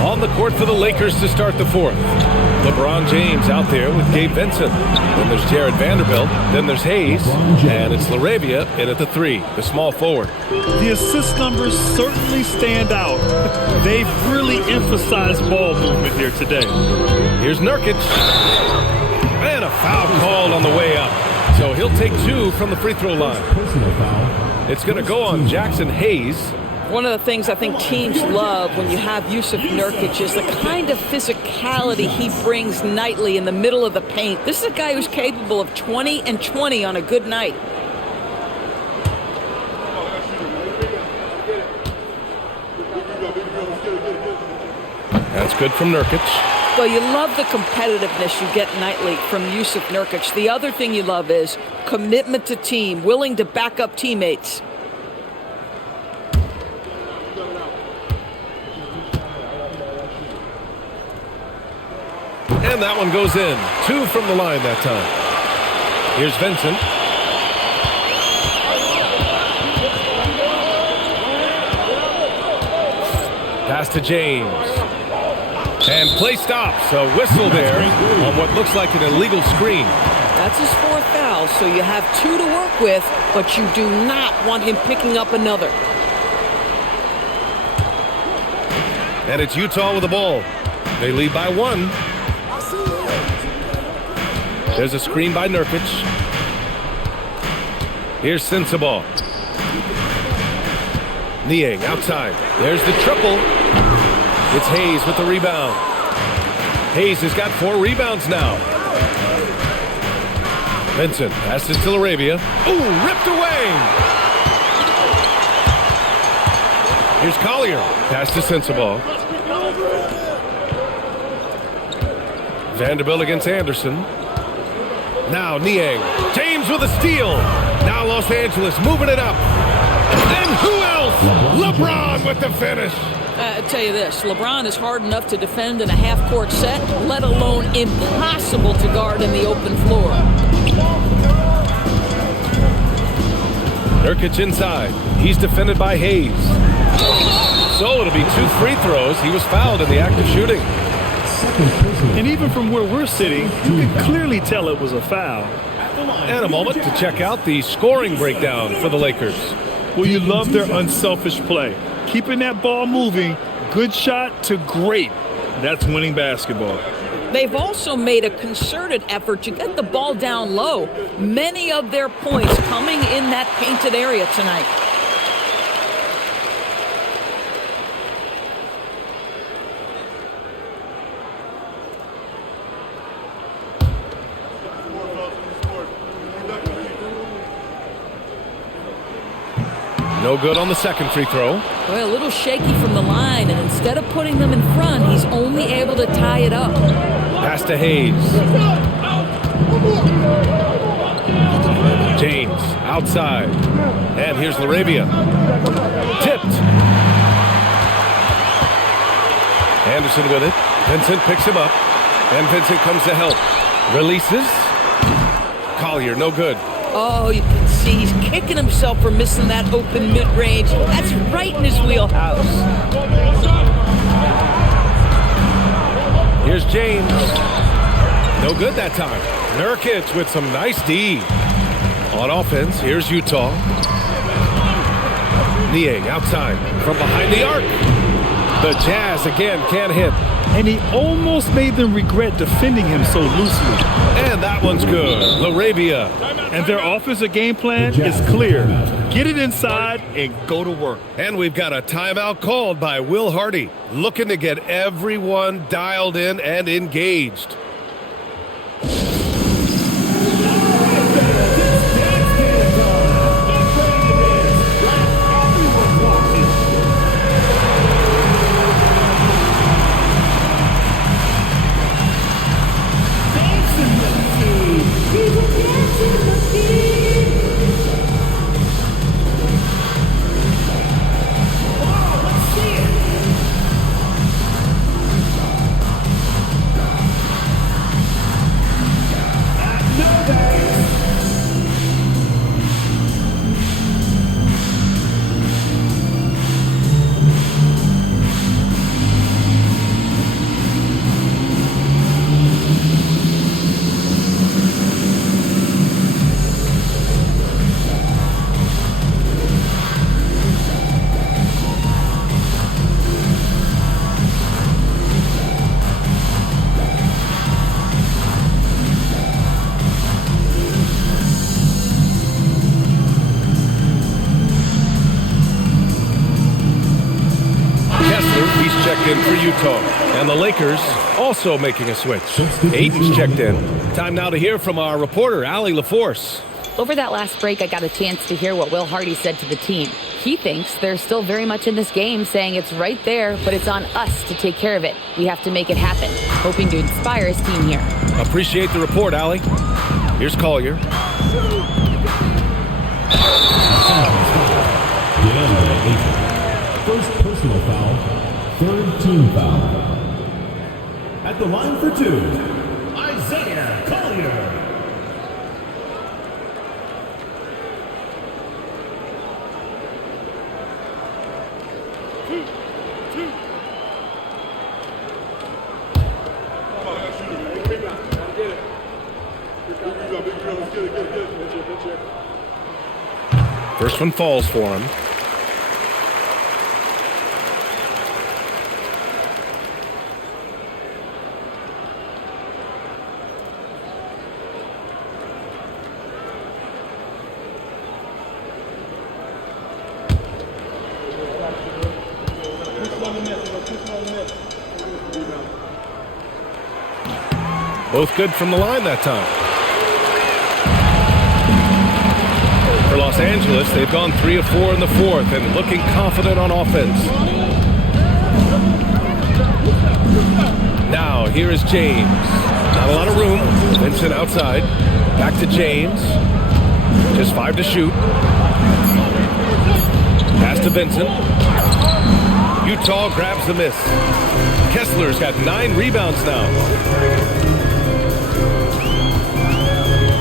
On the court for the Lakers to start the fourth. LeBron James out there with Gabe Vincent. Then there's Jared Vanderbilt. Then there's Hayes. And it's Laravia in at the 3, the small forward. The assist numbers certainly stand out. They've really emphasized ball movement here today. Here's Nurkic. And a foul called on the way up. So he'll take 2 from the free throw line. It's going to go on Jackson Hayes. One of the things I think teams love when you have Yusuf Nurkic is the kind of physicality he brings nightly in the middle of the paint. This is a guy who's capable of 20 and 20 on a good night. That's good from Nurkic. Well, you love the competitiveness you get nightly from Yusuf Nurkic. The other thing you love is commitment to team, willing to back up teammates. And that one goes in. 2 from the line that time. Here's Vincent. Pass to James. And play stops. A whistle there on what looks like an illegal screen. That's his 4th foul, so you have 2 to work with, but you do not want him picking up another. And it's Utah with the ball. They lead by 1. There's a screen by Nurkic. Here's Sensabaugh. Niang outside. There's the triple. It's Hayes with the rebound. Hayes has got 4 rebounds now. Vincent passes to Laravia. Ooh, ripped away. Here's Collier. Pass to Sensabaugh. Vanderbilt against Anderson. Now Niang. James James with a steal. Now Los Angeles moving it up. And who else? LeBron with the finish. I tell you this, LeBron is hard enough to defend in a half-court set, let alone impossible to guard in the open floor. Nurkic inside. He's defended by Hayes. So it'll be 2 free throws. He was fouled in the act of shooting. And even from where we're sitting, you can clearly tell it was a foul. And a moment to check out the scoring breakdown for the Lakers. Well, you love their unselfish play. Keeping that ball moving, good shot to great. That's winning basketball. They've also made a concerted effort to get the ball down low. Many of their points coming in that painted area tonight. No good on the second free throw. Well, a little shaky from the line, and instead of putting them in front, he's only able to tie it up. Pass to Hayes. James outside. And here's LaRavia. Tipped. Anderson with it. Vincent picks him up. And Vincent comes to help. Releases. Collier, no good. Oh, you can see he's kicking himself for missing that open mid-range. That's right in his wheelhouse. Here's James. No good that time. Nurkic with some nice D. On offense, here's Utah. Niang outside from behind the arc. The Jazz again can't hit. And he almost made them regret defending him so loosely. And that one's good. LaRavia. And their offensive game plan is clear. Get it inside and go to work. And we've got a timeout called by Will Hardy, looking to get everyone dialed in and engaged. For Utah. And the Lakers also making a switch. Aiden's checked in. Time now to hear from our reporter, Allie LaForce. Over that last break, I got a chance to hear what Will Hardy said to the team. He thinks they're still very much in this game, saying it's right there, but it's on us to take care of it. We have to make it happen. Hoping to inspire his team here. Appreciate the report, Allie. Here's Collier. First personal foul. Third team foul. At the line for 2, Isaiah Collier. First one falls for him. Both good from the line that time. For Los Angeles, they've gone 3 of 4 in the fourth and looking confident on offense. Now, here is James. Not a lot of room. Vincent outside. Back to James. Just 5 to shoot. Pass to Vincent. Utah grabs the miss. Kessler's got 9 rebounds now.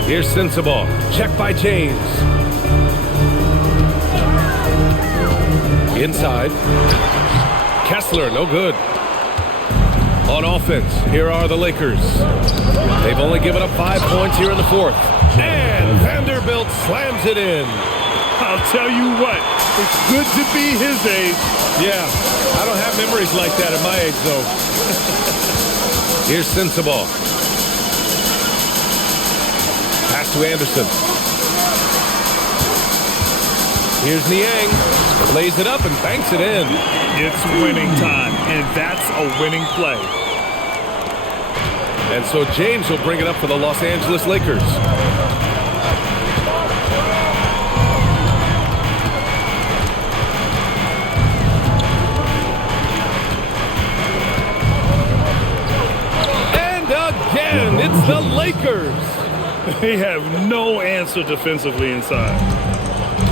Here's Sensabaugh. Check by James. Inside. Kessler, no good. On offense, here are the Lakers. They've only given up 5 points here in the fourth. And Vanderbilt slams it in. I'll tell you what, it's good to be his age. Yeah, I don't have memories like that at my age, though. Here's Sensabaugh. Pass to Anderson. Here's Niang. Lays it up and banks it in. It's winning time, and that's a winning play. And so James will bring it up for the Los Angeles Lakers. And again, it's the Lakers. They have no answer defensively inside.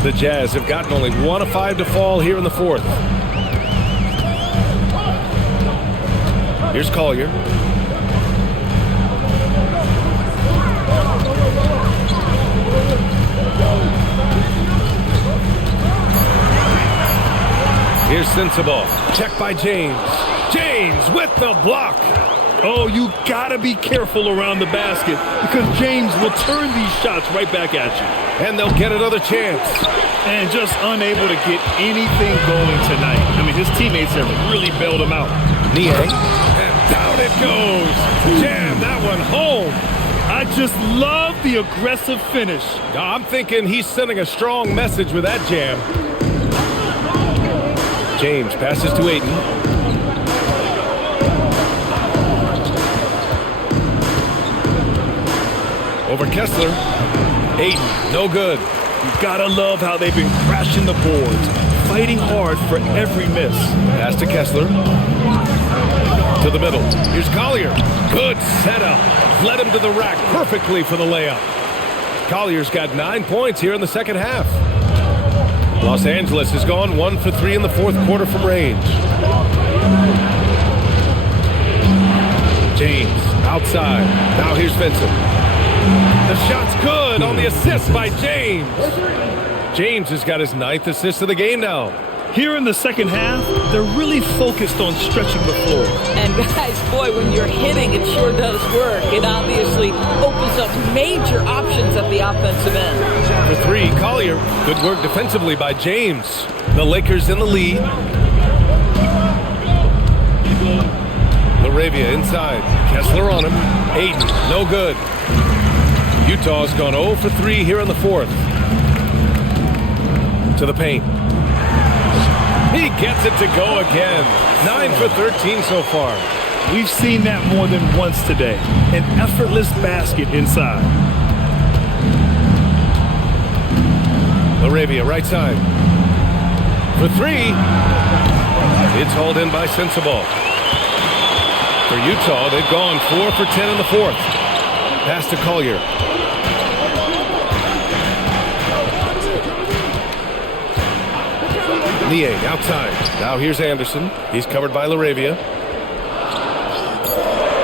The Jazz have gotten only 1 of 5 to fall here in the fourth. Here's Collier. Here's Sensabaugh. Check by James. James with the block. Oh, you gotta be careful around the basket because James will turn these shots right back at you. And they'll get another chance. And just unable to get anything going tonight. I mean, his teammates have really bailed him out. Niang. And down it goes. Jam that one home. I just love the aggressive finish. I'm thinking he's sending a strong message with that jam. James passes to Ayton. Over Kessler. Ayton, no good. You gotta love how they've been crashing the boards, fighting hard for every miss. Pass to Kessler. To the middle. Here's Collier. Good setup. Led him to the rack perfectly for the layup. Collier's got 9 points here in the second half. Los Angeles has gone 1 for 3 in the fourth quarter from range. James outside. Now here's Vincent. The shot's good on the assist by James. James has got his 9th assist of the game now. Here in the second half, they're really focused on stretching the floor. And guys, boy, when you're hitting, it sure does work. It obviously opens up major options at the offensive end. For 3, Collier. Good work defensively by James. The Lakers in the lead. Laravia inside. Kessler on him. Ayton, no good. Utah's gone 0 for 3 here in the fourth. To the paint. He gets it to go again. 9 for 13 so far. We've seen that more than once today. An effortless basket inside. Laravia, right side. For 3. It's hauled in by Sensabaugh. For Utah, they've gone 4 for 10 in the fourth. Pass to Collier. Niang outside. Now here's Anderson. He's covered by Laravia.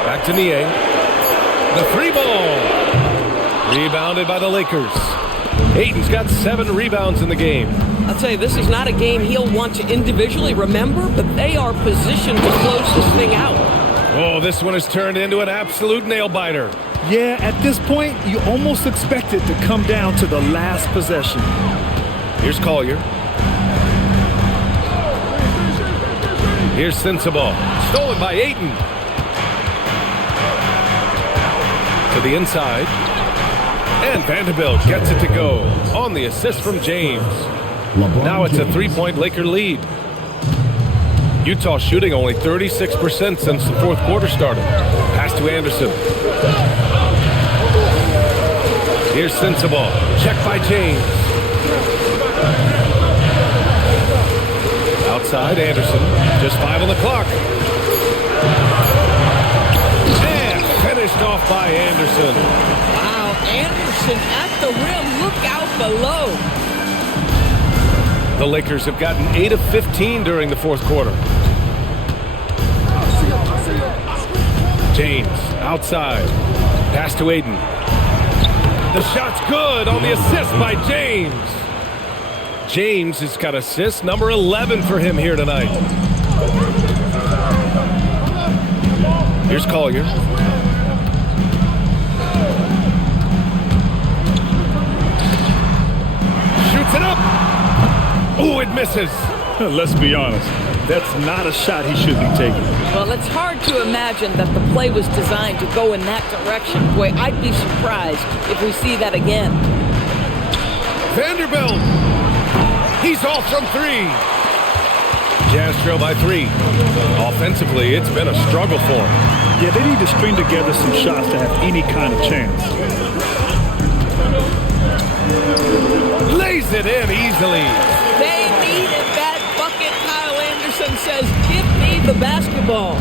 Back to Niang. The 3 ball. Rebounded by the Lakers. Ayton's got 7 rebounds in the game. I'll tell you, this is not a game he'll want to individually remember, but they are positioned to close this thing out. Oh, this one has turned into an absolute nail-biter. Yeah, at this point, you almost expect it to come down to the last possession. Here's Collier. Here's Sensabaugh. Stolen by Ayton. To the inside. And Vanderbilt gets it to go on the assist from James. Now it's a 3-point Laker lead. Utah shooting only 36% since the fourth quarter started. Pass to Anderson. Here's Sensabaugh. Check by James. Outside, Anderson. Just 5 on the clock. And finished off by Anderson. Wow, Anderson at the rim. Look out below. The Lakers have gotten 8 of 15 during the fourth quarter. James outside. Pass to Aiden. The shot's good on the assist by James. James has got assist number 11 for him here tonight. Here's Collier. Shoots it up. Oh, it misses. Let's be honest. That's not a shot he should be taking. Well, it's hard to imagine that the play was designed to go in that direction. Boy, I'd be surprised if we see that again. Vanderbilt. He's off from 3. Jazz trail by 3. Offensively, it's been a struggle for him. Yeah, they need to string together some shots to have any kind of chance. Lays it in easily. They needed that bucket. Kyle Anderson says, give me the basketball.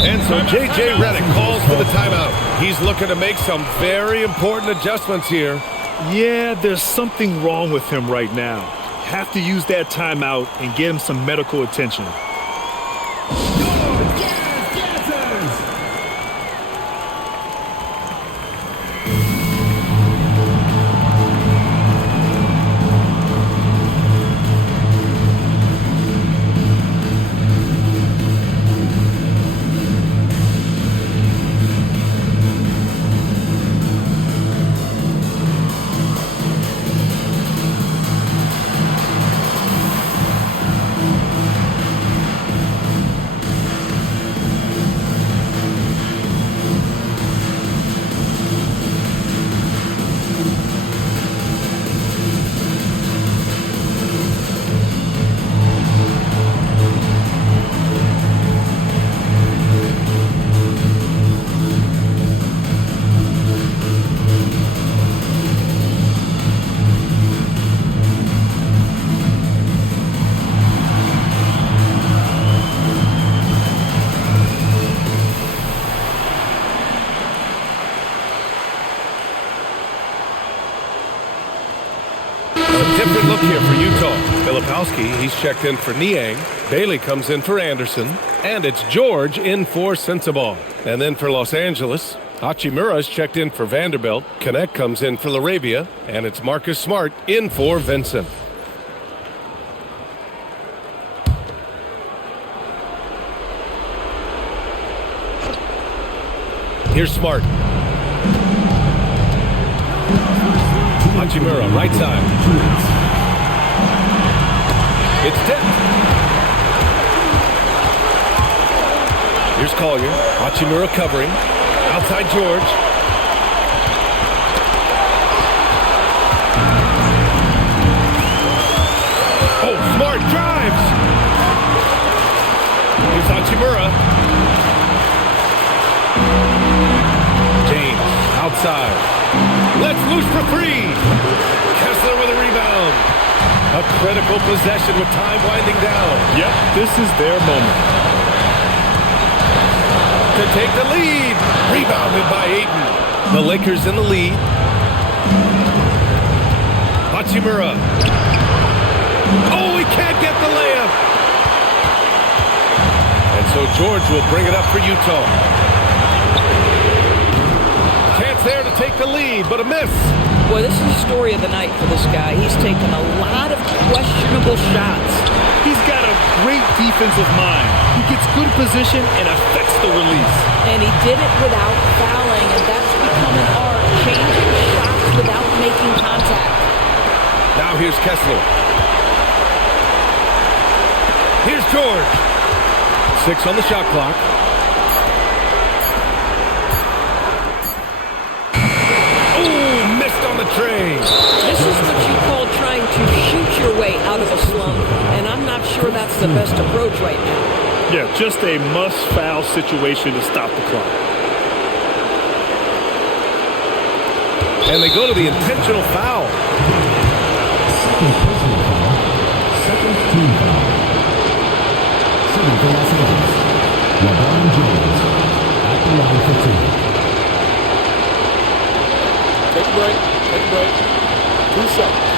And so J.J. Redick calls for the timeout. He's looking to make some very important adjustments here. Yeah, there's something wrong with him right now. Have to use that timeout and get him some medical attention. Different look here for Utah. Filipowski, he's checked in for Niang. Bailey comes in for Anderson. And it's George in for Sensabaugh. And then for Los Angeles, Hachimura's checked in for Vanderbilt. Connect comes in for LaRavia. And it's Marcus Smart in for Vincent. Here's Smart. Hachimura, right side. It's tipped. Here's Collier. Hachimura covering. Outside George. Oh, Smart drives. Here's Hachimura. James, outside. Let's loose for 3. Kessler with a rebound. A critical possession with time winding down. Yep, this is their moment. To take the lead. Rebounded by Ayton. The Lakers in the lead. Hachimura. Oh, he can't get the layup. And so George will bring it up for Utah. Chance there to take the lead, but a miss. Boy, this is the story of the night for this guy. He's taken a lot of questionable shots. He's got a great defensive mind. He gets good position and affects the release. And he did it without fouling, and that's become an art, changing shots without making contact. Now here's Kessler. Here's George. 6 on the shot clock. On the train. This is what you call trying to shoot your way out of a slump, and I'm not sure that's the best approach right now. Yeah, just a must-foul situation to stop the clock. And they go to the intentional foul. Second personal foul. Second team foul. Second for Los Angeles. LeBron James at the line for 2. Take a break. Take a break. 2 seconds.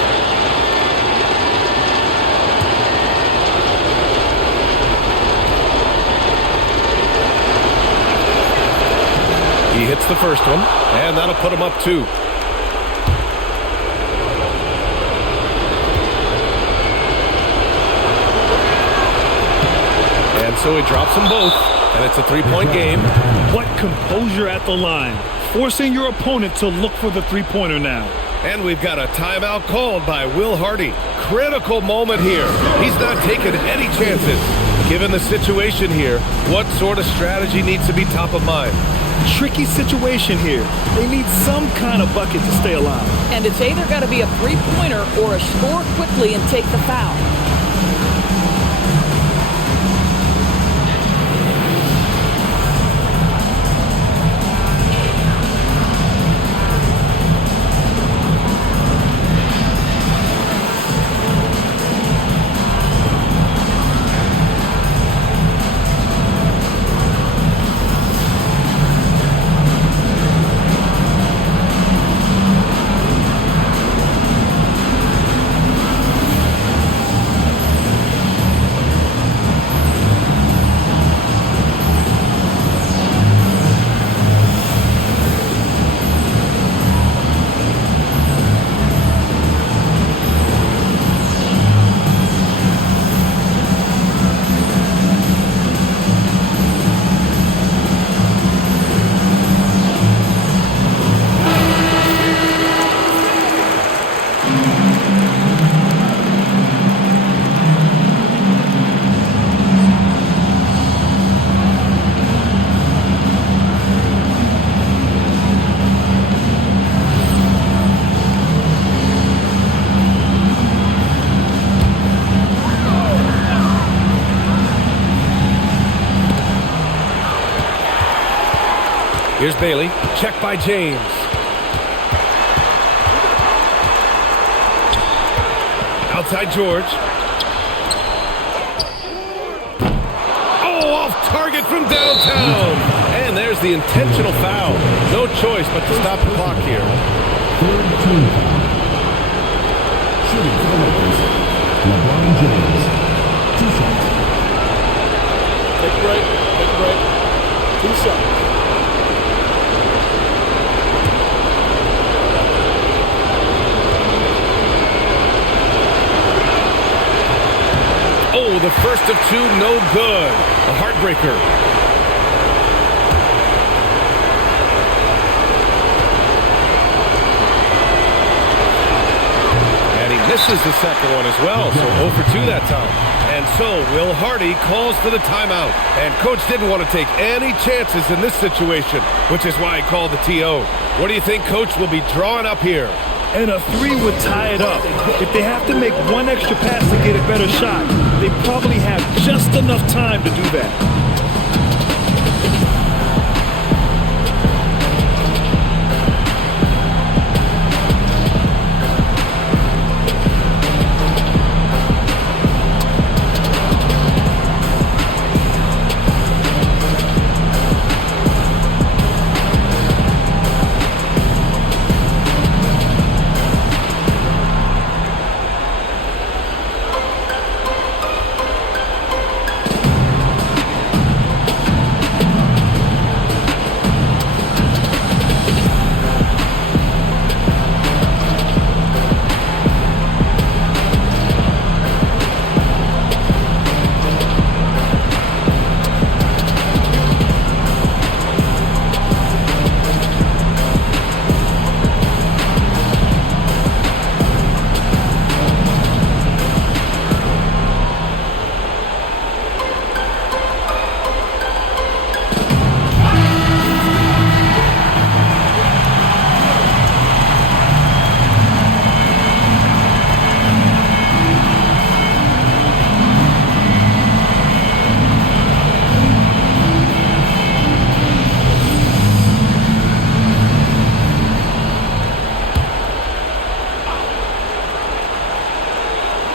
He hits the first one, and that'll put him up 2. And so he drops them both, and it's a 3-point game. What composure at the line, forcing your opponent to look for the three-pointer now. And we've got a timeout called by Will Hardy. Critical moment here. He's not taking any chances. Given the situation here, what sort of strategy needs to be top of mind? Tricky situation here. They need some kind of bucket to stay alive. And it's either got to be a three-pointer or a score quickly and take the foul. Here's Bailey. Check by James. Outside George. Oh, off target from downtown. And there's the intentional foul. No choice but to stop the clock here. Third team foul. Shooting for the Lakers, LeBron James. 2 shots. Take a break. Take a break. 2 seconds. Oh, the first of 2, no good. A heartbreaker. And he misses the second one as well, so 0 for 2 that time. And so Will Hardy calls for the timeout. And Coach didn't want to take any chances in this situation, which is why he called the TO. What do you think Coach will be drawing up here? And a 3 would tie it up. If they have to make one extra pass to get a better shot, they probably have just enough time to do that.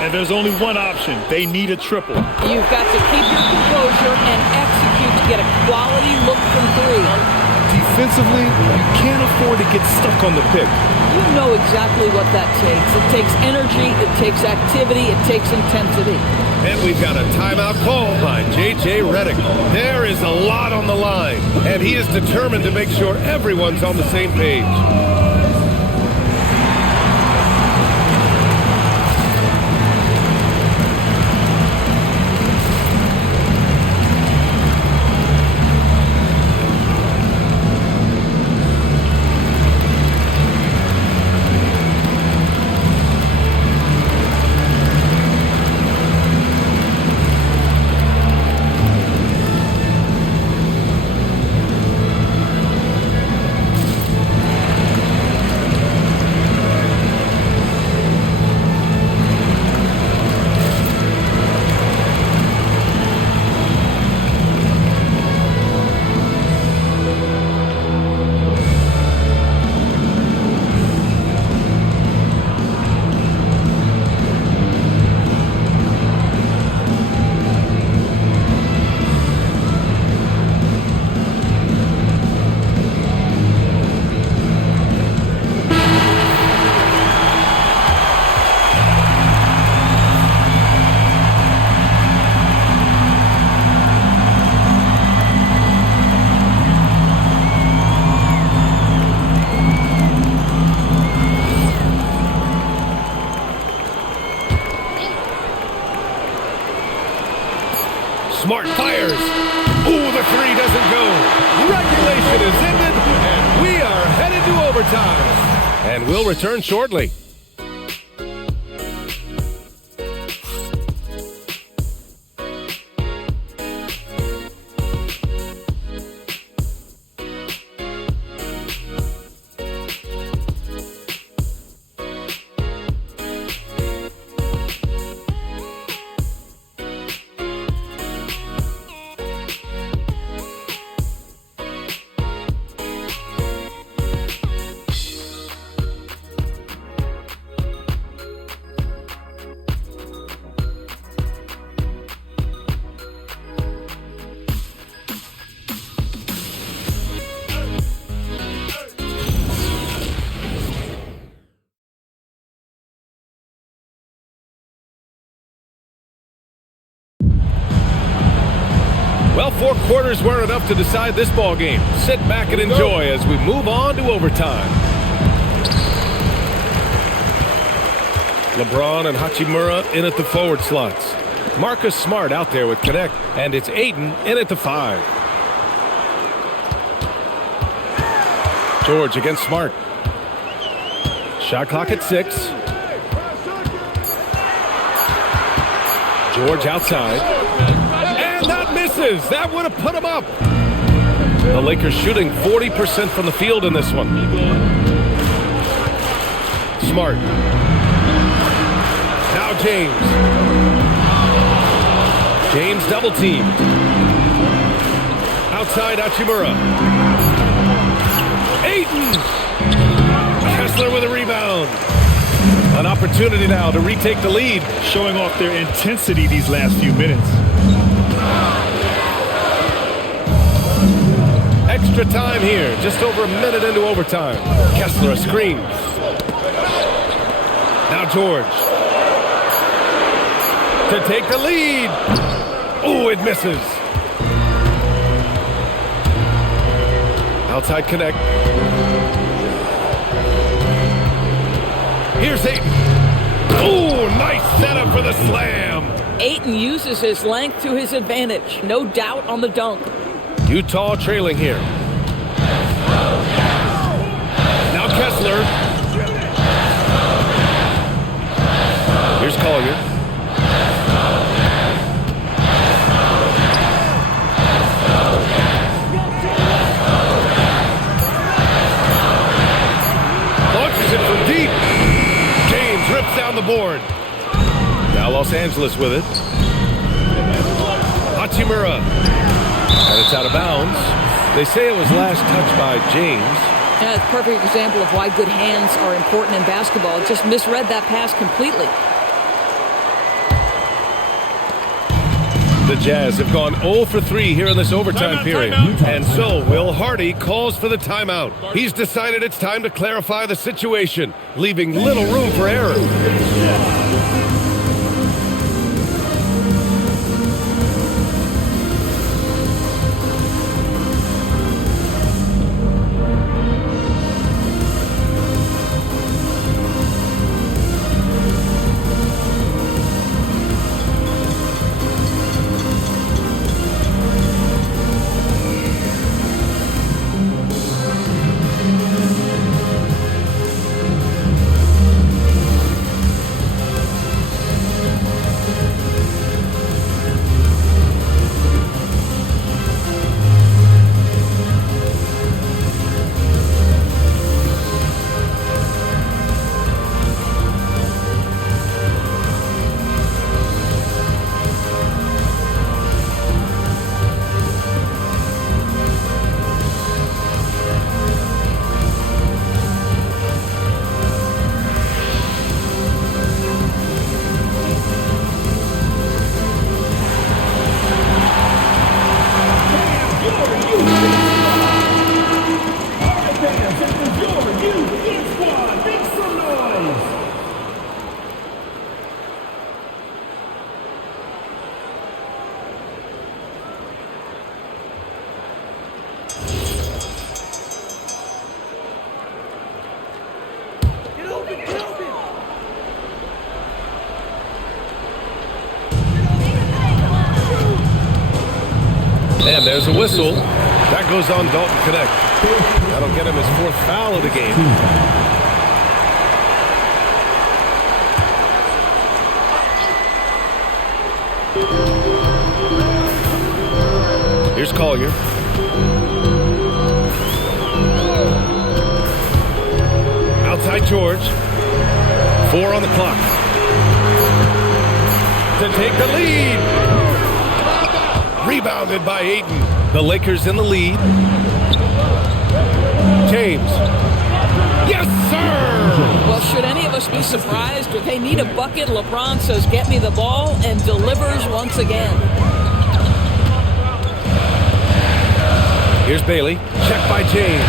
And there's only one option. They need a triple. You've got to keep your composure and execute to get a quality look from 3. defensively, you can't afford to get stuck on the pick. You know exactly what that takes. It takes energy, it takes activity, it takes intensity. And we've got a timeout called by J.J. Redick. There is a lot on the line, and he is determined to make sure everyone's on the same page. Smart fires. Ooh, the three doesn't go. Regulation is ended, and we are headed to overtime. And we'll return shortly. Well, 4 quarters weren't enough to decide this ball game. Sit back and enjoy as we move on to overtime. LeBron and Hachimura in at the forward slots. Marcus Smart out there with Connect, and it's Ayton in at the 5. George against Smart. Shot clock at 6. George outside. That misses. That would have put him up. The Lakers shooting 40% from the field in this one. Smart. Now James. James double teamed. Outside Hachimura. Ayton. Kessler with a rebound. An opportunity now to retake the lead. Showing off their intensity these last few minutes. Extra time here, just over a minute into overtime. Kessler a screen. Now George. To take the lead. Oh, it misses. Outside Connect. Here's Ayton. Oh, nice setup for the slam. Ayton uses his length to his advantage. No doubt on the dunk. Utah trailing here. Now Kessler. Here's Collier. Launches it from deep. James rips down the board. Now Los Angeles with it. Hachimura. And it's out of bounds. They say it was last touched by James. Yeah, it's a perfect example of why good hands are important in basketball. Just misread that pass completely. The Jazz have gone 0 for 3 here in this overtime period. And so Will Hardy calls for the timeout. He's decided it's time to clarify the situation, leaving little room for error. And there's a whistle. That goes on Dalton Connect. That'll get him his 4th foul of the game. Here's Collier. Outside George. 4 on the clock. To take the lead. Rebounded by Ayton. The Lakers in the lead. James. Yes, sir! Well, should any of us be surprised if they need a bucket? LeBron says, get me the ball, and delivers once again. Here's Bailey. Checked by James.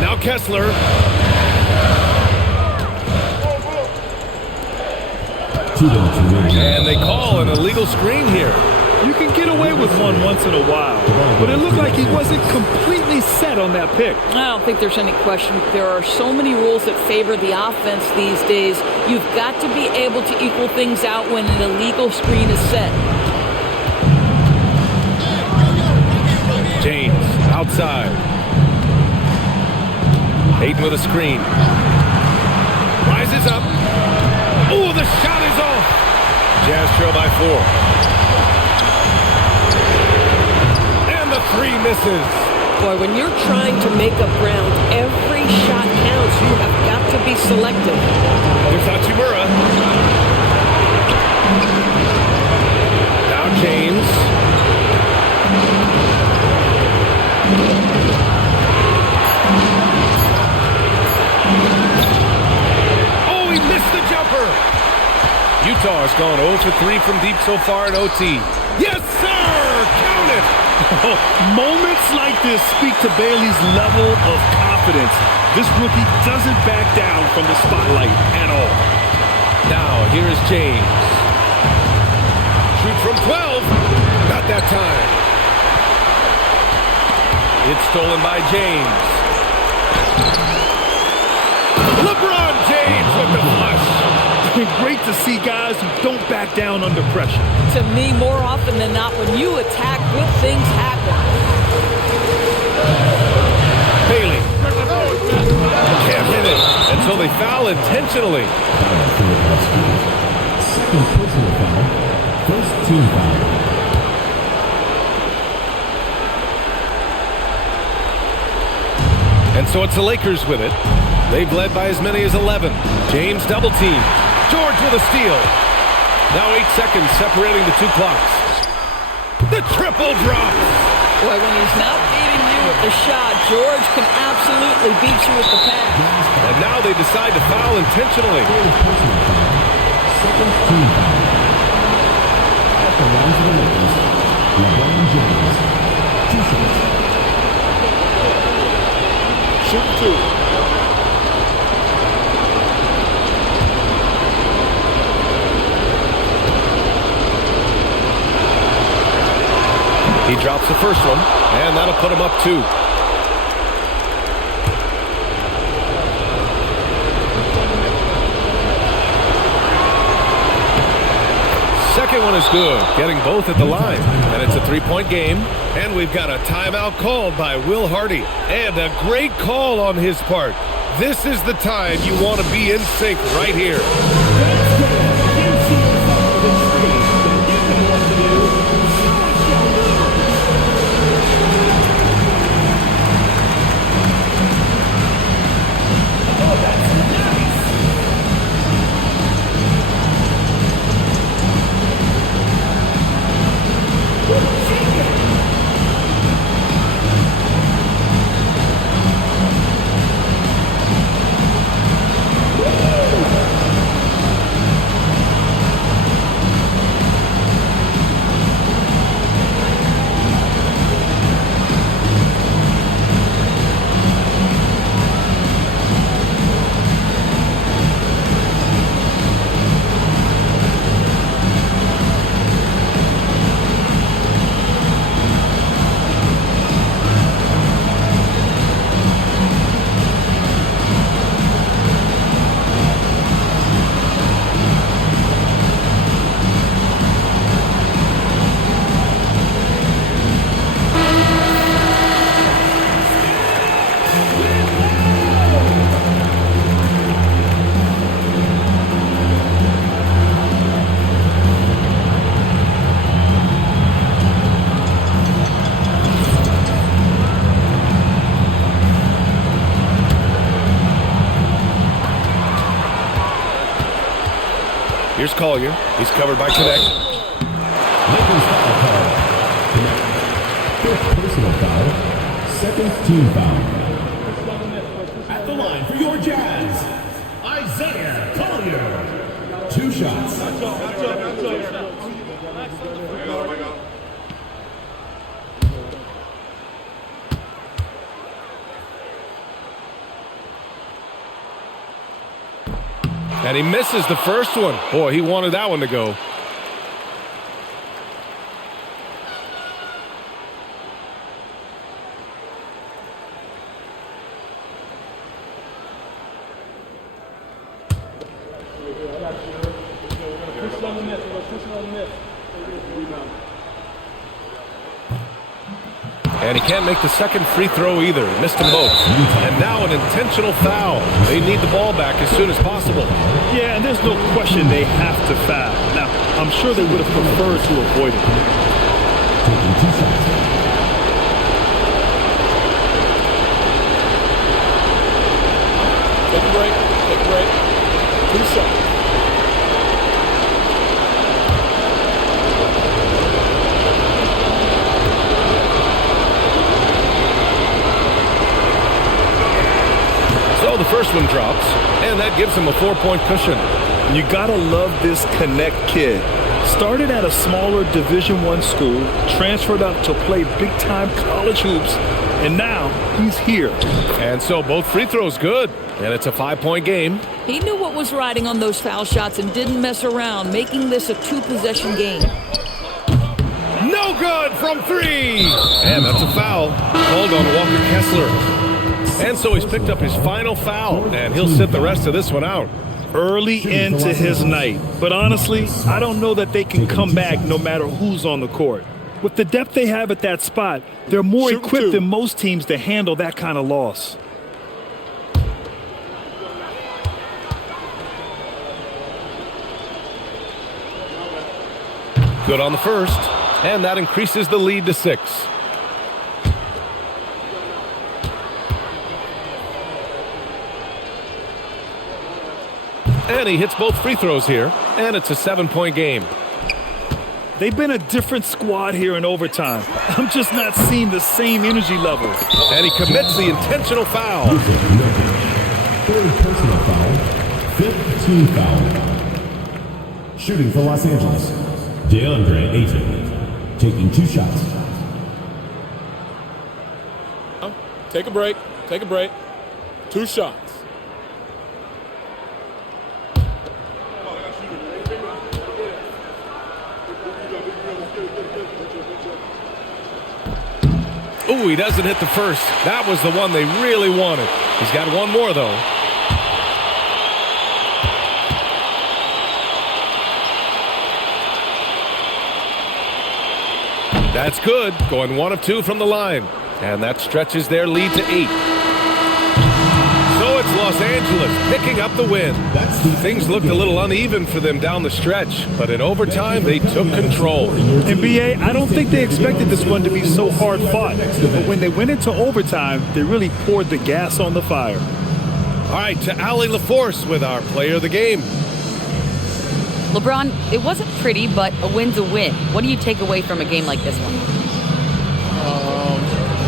Now Kessler. And they call an illegal screen here. You can get away with one once in a while, but it looked like he wasn't completely set on that pick. I don't think there's any question. There are so many rules that favor the offense these days. You've got to be able to equal things out when an illegal screen is set. James outside. Ayton with a screen. Rises up. Oh, the shot is off. Jazz trail by 4. The 3 misses. Boy, when you're trying to make up ground, every shot counts. You have got to be selective. Here's Hachimura. Now James. Oh, he missed the jumper. Utah has gone 0 for 3 from deep so far in OT. Yes, sir! Count it! Moments like this speak to Bailey's level of confidence. This rookie doesn't back down from the spotlight at all. Now, here is James. Shoot from 12. Not that time. It's stolen by James. LeBron James with the flush. Great to see guys who don't back down under pressure. To me, more often than not, when you attack, good things happen. Bailey. Can't hit it. And so they foul intentionally. Second personal foul. First team foul. And so it's the Lakers with it. They've led by as many as 11. James double team. George with a steal. Now 8 seconds separating the 2 clocks. The triple drop. Boy, when he's not beating you with the shot, George can absolutely beat you with the pass. And now they decide to foul intentionally. Second team foul. At the line for the Lakers. shooting 2. He drops the first one, and that'll put him up 2. Second one is good, getting both at the line. And it's a 3-point game. And we've got a timeout called by Will Hardy. And a great call on his part. This is the time you want to be in sync right here. Here's Collier. He's covered by Connect. Lakers foul call. Fifth personal foul. Second team foul. At the line for your Jazz, Isaiah Collier. 2 shots. And he misses the first one. Boy, he wanted that one to go. And he can't make the second free throw either. Missed them both. And now an intentional foul. They need the ball back as soon as possible. Yeah, and there's no question they have to foul. Now, I'm sure they would have preferred to avoid it. Taking 2 shots. Take a break. Take a break. 2 shots. So the first one drops, and that gives him a 4-point cushion. You gotta love this Connect kid. Started at a smaller Division I school, transferred up to play big-time college hoops, and now he's here. And so both free throws good, and it's a 5-point game. He knew what was riding on those foul shots and didn't mess around, making this a 2-possession game. No good from 3! And that's a foul called on Walker Kessler. And so he's picked up his final foul, and he'll sit the rest of this one out. Early into his night. But honestly, I don't know that they can come back no matter who's on the court. With the depth they have at that spot, they're more equipped than most teams to handle that kind of loss. Good on the first, and that increases the lead to 6. And he hits both free throws here, and it's a 7-point game. They've been a different squad here in overtime. I'm just not seeing the same energy level. And he commits the intentional foul. Third personal foul. Fifth team foul. Shooting for Los Angeles, DeAndre Ayton. Taking 2 shots. Take a break. Take a break. 2 shots. Ooh, he doesn't hit the first. That was the one they really wanted. He's got one more, though. That's good. Going 1 of 2 from the line. And that stretches their lead to 8. So it's Los Angeles picking up the win. Things looked a little uneven for them down the stretch, but in overtime they took control. And BA, I don't think they expected this one to be so hard fought. But when they went into overtime, they really poured the gas on the fire. All right, to Allie LaForce with our player of the game. LeBron, it wasn't pretty, but a win's a win. What do you take away from a game like this one?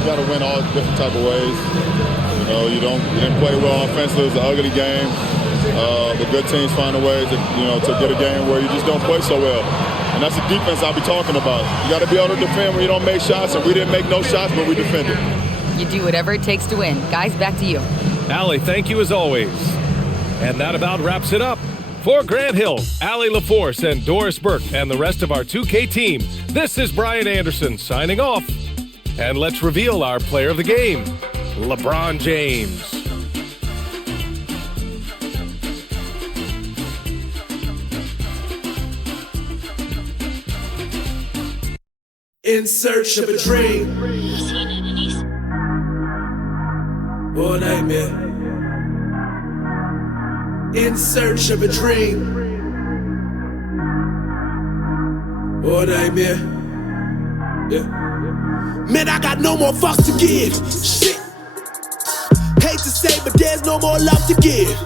You got to win all different type of ways. You know, you didn't play well offensively. It was an ugly game. The good teams find a way to get a game where you just don't play so well. And that's the defense I'll be talking about. You got to be able to defend when you don't make shots, and we didn't make no shots, but we defended. You do whatever it takes to win. Guys, back to you. Allie, thank you as always. And that about wraps it up. For Grant Hill, Allie LaForce, and Doris Burke, and the rest of our 2K team, this is Brian Anderson signing off. And let's reveal our player of the game, LeBron James. In search of a dream or a nightmare. In search of a dream or a nightmare. Yeah. Man, I got no more fucks to give. Shit. Hate to say, but there's no more love to give.